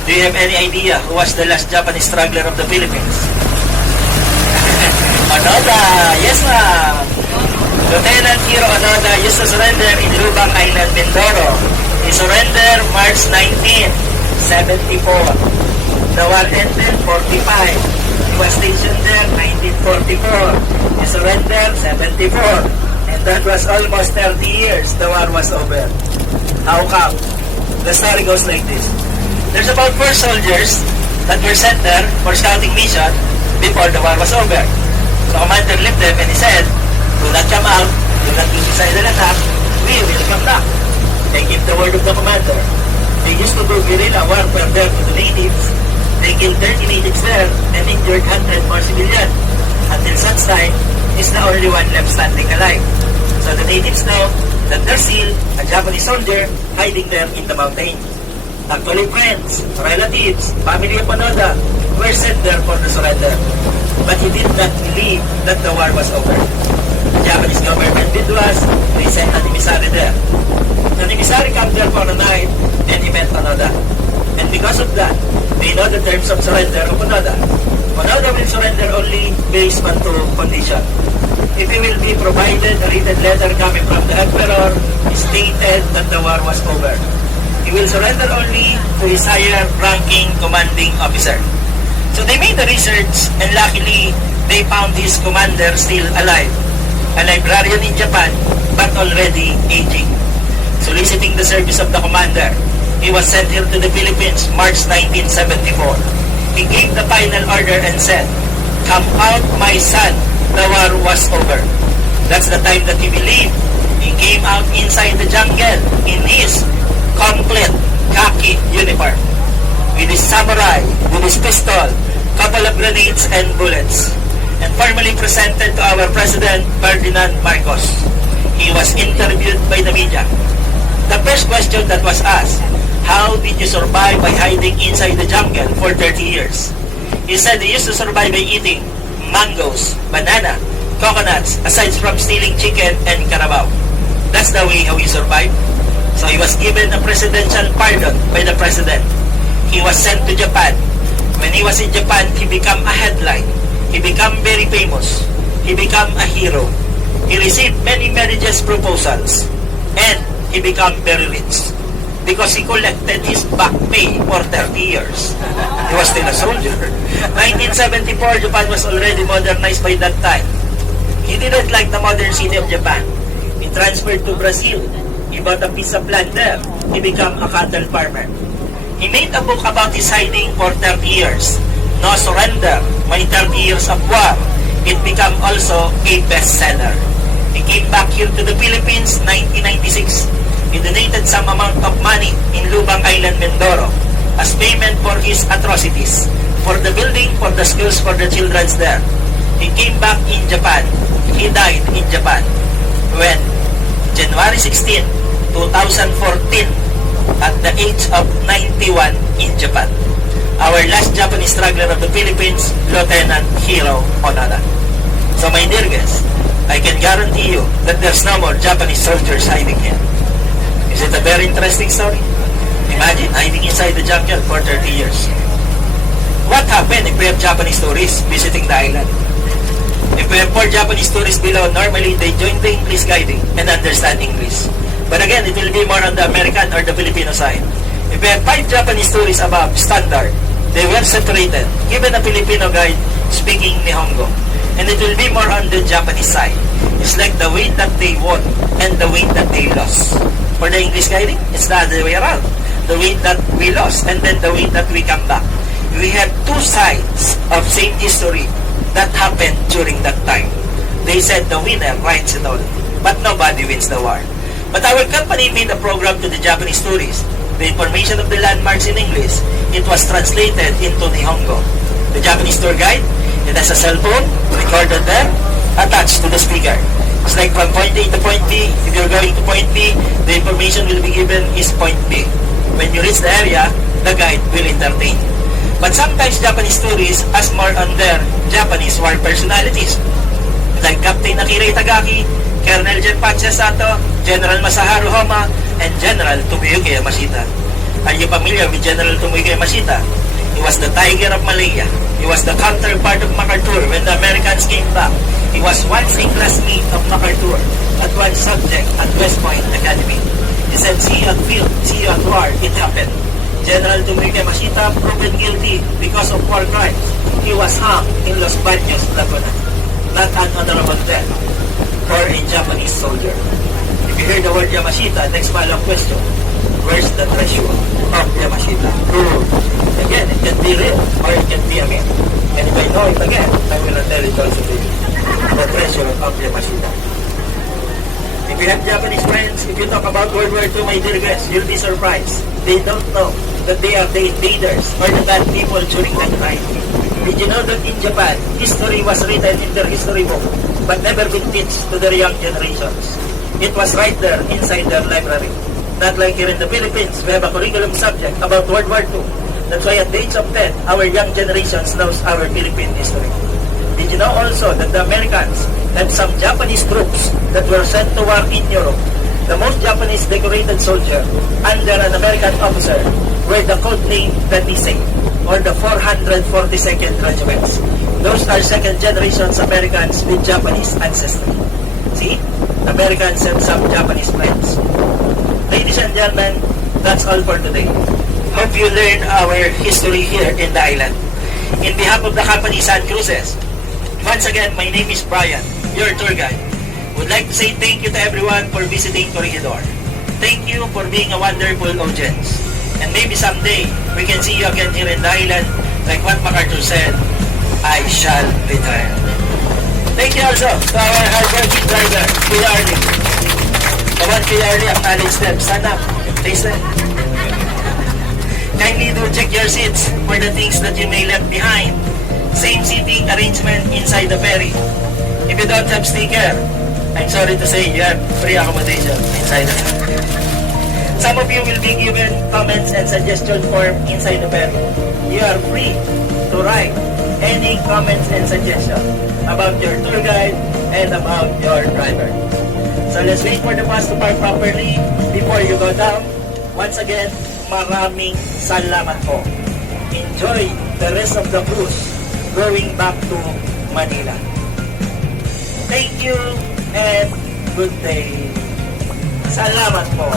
Do you have any idea who was the last Japanese struggler of the Philippines? Onoda! Yes, ma'am! Lieutenant Hiro Onoda used to surrender in Lubang Island, Mindoro. He surrendered March 1974. The war ended 45. He was stationed there 1944. He surrendered 74. And that was almost 30 years the war was over. How come? The story goes like this. There's about 4 soldiers that were sent there for scouting mission before the war was over. So commander left them and he said, do not come out, do not be inside the attack, we will come back. They give the word of the commander. They used to do guerrilla warfare there to the natives. They killed 30 natives there and injured 100 more civilians. Until such time, is the only one left standing alive. So the natives know that there's still a Japanese soldier hiding there in the mountain. Actually, friends, relatives, family of Onoda were sent there for the surrender. But he did not believe that the war was over. The Japanese government did was, they sent an emissary there. The emissary came there for a night and he met Onoda. And because of that, they know the terms of surrender of Onoda. Onoda will surrender only based on 2 conditions. If he will be provided a written letter coming from the Emperor stated that the war was over. He will surrender only to his higher ranking commanding officer. So they made the research and luckily they found his commander still alive. A librarian in Japan but already aging. Soliciting the service of the commander, he was sent here to the Philippines March 1974. He gave the final order and said, "Come out, my son, the war was over." That's the time that he believed. He came out inside the jungle in his complete khaki uniform, with his samurai, with his pistol, couple of grenades and bullets. And formally presented to our President Ferdinand Marcos. He was interviewed by the media. The first question that was asked, how did you survive by hiding inside the jungle for 30 years? He said he used to survive by eating mangoes, banana, coconuts, aside from stealing chicken and carabao. That's the way how he survived. So he was given a presidential pardon by the president. He was sent to Japan. When he was in Japan, he became a headline. He became very famous. He became a hero. He received many marriages proposals. And he became very rich. Because he collected his back pay for 30 years. He was still a soldier. 1974, Japan was already modernized by that time. He didn't like the modern city of Japan. He transferred to Brazil. He bought a piece of land there. He became a cattle farmer. He made a book about his hiding for 30 years. No Surrender, My 30 Years of War. It became also a bestseller. He came back here to the Philippines 1996. He donated some amount of money in Lubang Island, Mindoro as payment for his atrocities, for the building, for the schools, for the children there. He came back in Japan. He died in Japan when January 16, 2014 at the age of 91 in Japan. Our last Japanese struggler of the Philippines, Lieutenant Hiro Onada. So my dear guests, I can guarantee you that there's no more Japanese soldiers hiding here. Is it a very interesting story? Imagine hiding inside the jungle for 30 years. What happened if we have Japanese tourists visiting the island? If we have 4 Japanese tourists below, normally they join the English guiding and understand English. But again, it will be more on the American or the Filipino side. If we have 5 Japanese tourists above standard, they were separated, given a Filipino guide speaking Nihongo. And it will be more on the Japanese side. It's like the weight that they won and the weight that they lost. For the English guiding, it's the other way around. The weight that we lost and then the weight that we come back. We have 2 sides of same history that happened during that time. They said the winner writes it all, but nobody wins the war. But our company made a program to the Japanese tourists. The information of the landmarks in English, it was translated into Nihongo. The Japanese tour guide, it has a cell phone recorded there, attached to the speaker. It's like from point A to point B. If you're going to point B, the information will be given is point B. When you reach the area, the guide will entertain. But sometimes Japanese tourists ask more on their Japanese war personalities. Like Captain Akira Itagaki, Colonel Genpachi Sato, General Masaharu Homa, and General Tomoyuki Yamashita. Are you familiar with General Tomoyuki Yamashita? He was the Tiger of Malaya. He was the counterpart of MacArthur when the Americans came back. He was once a classmate of MacArthur at one subject at West Point Academy. He said, see you at field, see you at war, it happened. General Tomoyuki Yamashita proven guilty because of war crimes. He was hung in Los Baños, Laguna. Not an honorable death for a Japanese soldier. If you hear the word Yamashita, next follow-up question, where's the treasure of Yamashita? Again, it can be real or it can be a myth. And if I know it again, I will tell it also to you. The treasure of Yamashita. If you have Japanese friends, if you talk about World War II, my dear guests, you'll be surprised. They don't know that they are the invaders or the bad people during that time. Did you know that in Japan, history was written in their history book, but never been taught to their young generations? It was right there inside their library. Not like here in the Philippines, we have a curriculum subject about World War II. That's why at the age of 10, our young generations knows our Philippine history. Did you know also that the Americans had some Japanese troops that were sent to war in Europe? The most Japanese decorated soldier under an American officer were the code name Tanisei, or the 442nd Regiments. Those are second generations Americans with Japanese ancestry. See? Americans have some Japanese friends. Ladies and gentlemen, that's all for today. Hope you learned our history here in the island. In behalf of the company Sun Cruises, once again, my name is Brian, your tour guide. Would like to say thank you to everyone for visiting Corregidor. Thank you for being a wonderful audience. And maybe someday, we can see you again here in the island. Like what MacArthur said, I shall return. Thank you also to our hardworking driver, Kuya Arlie. Come on, Kuya Arlie, acknowledge them. Stand up. Face them. Kindly do check your seats for the things that you may left behind. Same seating arrangement inside the ferry. If you don't have sticker, I'm sorry to say you have free accommodation inside the ferry. Some of you will be given comments and suggestion form inside the ferry. You are free to write any comments and suggestion about your tour guide and about your driver. So let's wait for the bus to park properly before you go down. Once again, maraming salamat po. Enjoy the rest of the cruise going back to Manila. Thank you and good day. Salamat po.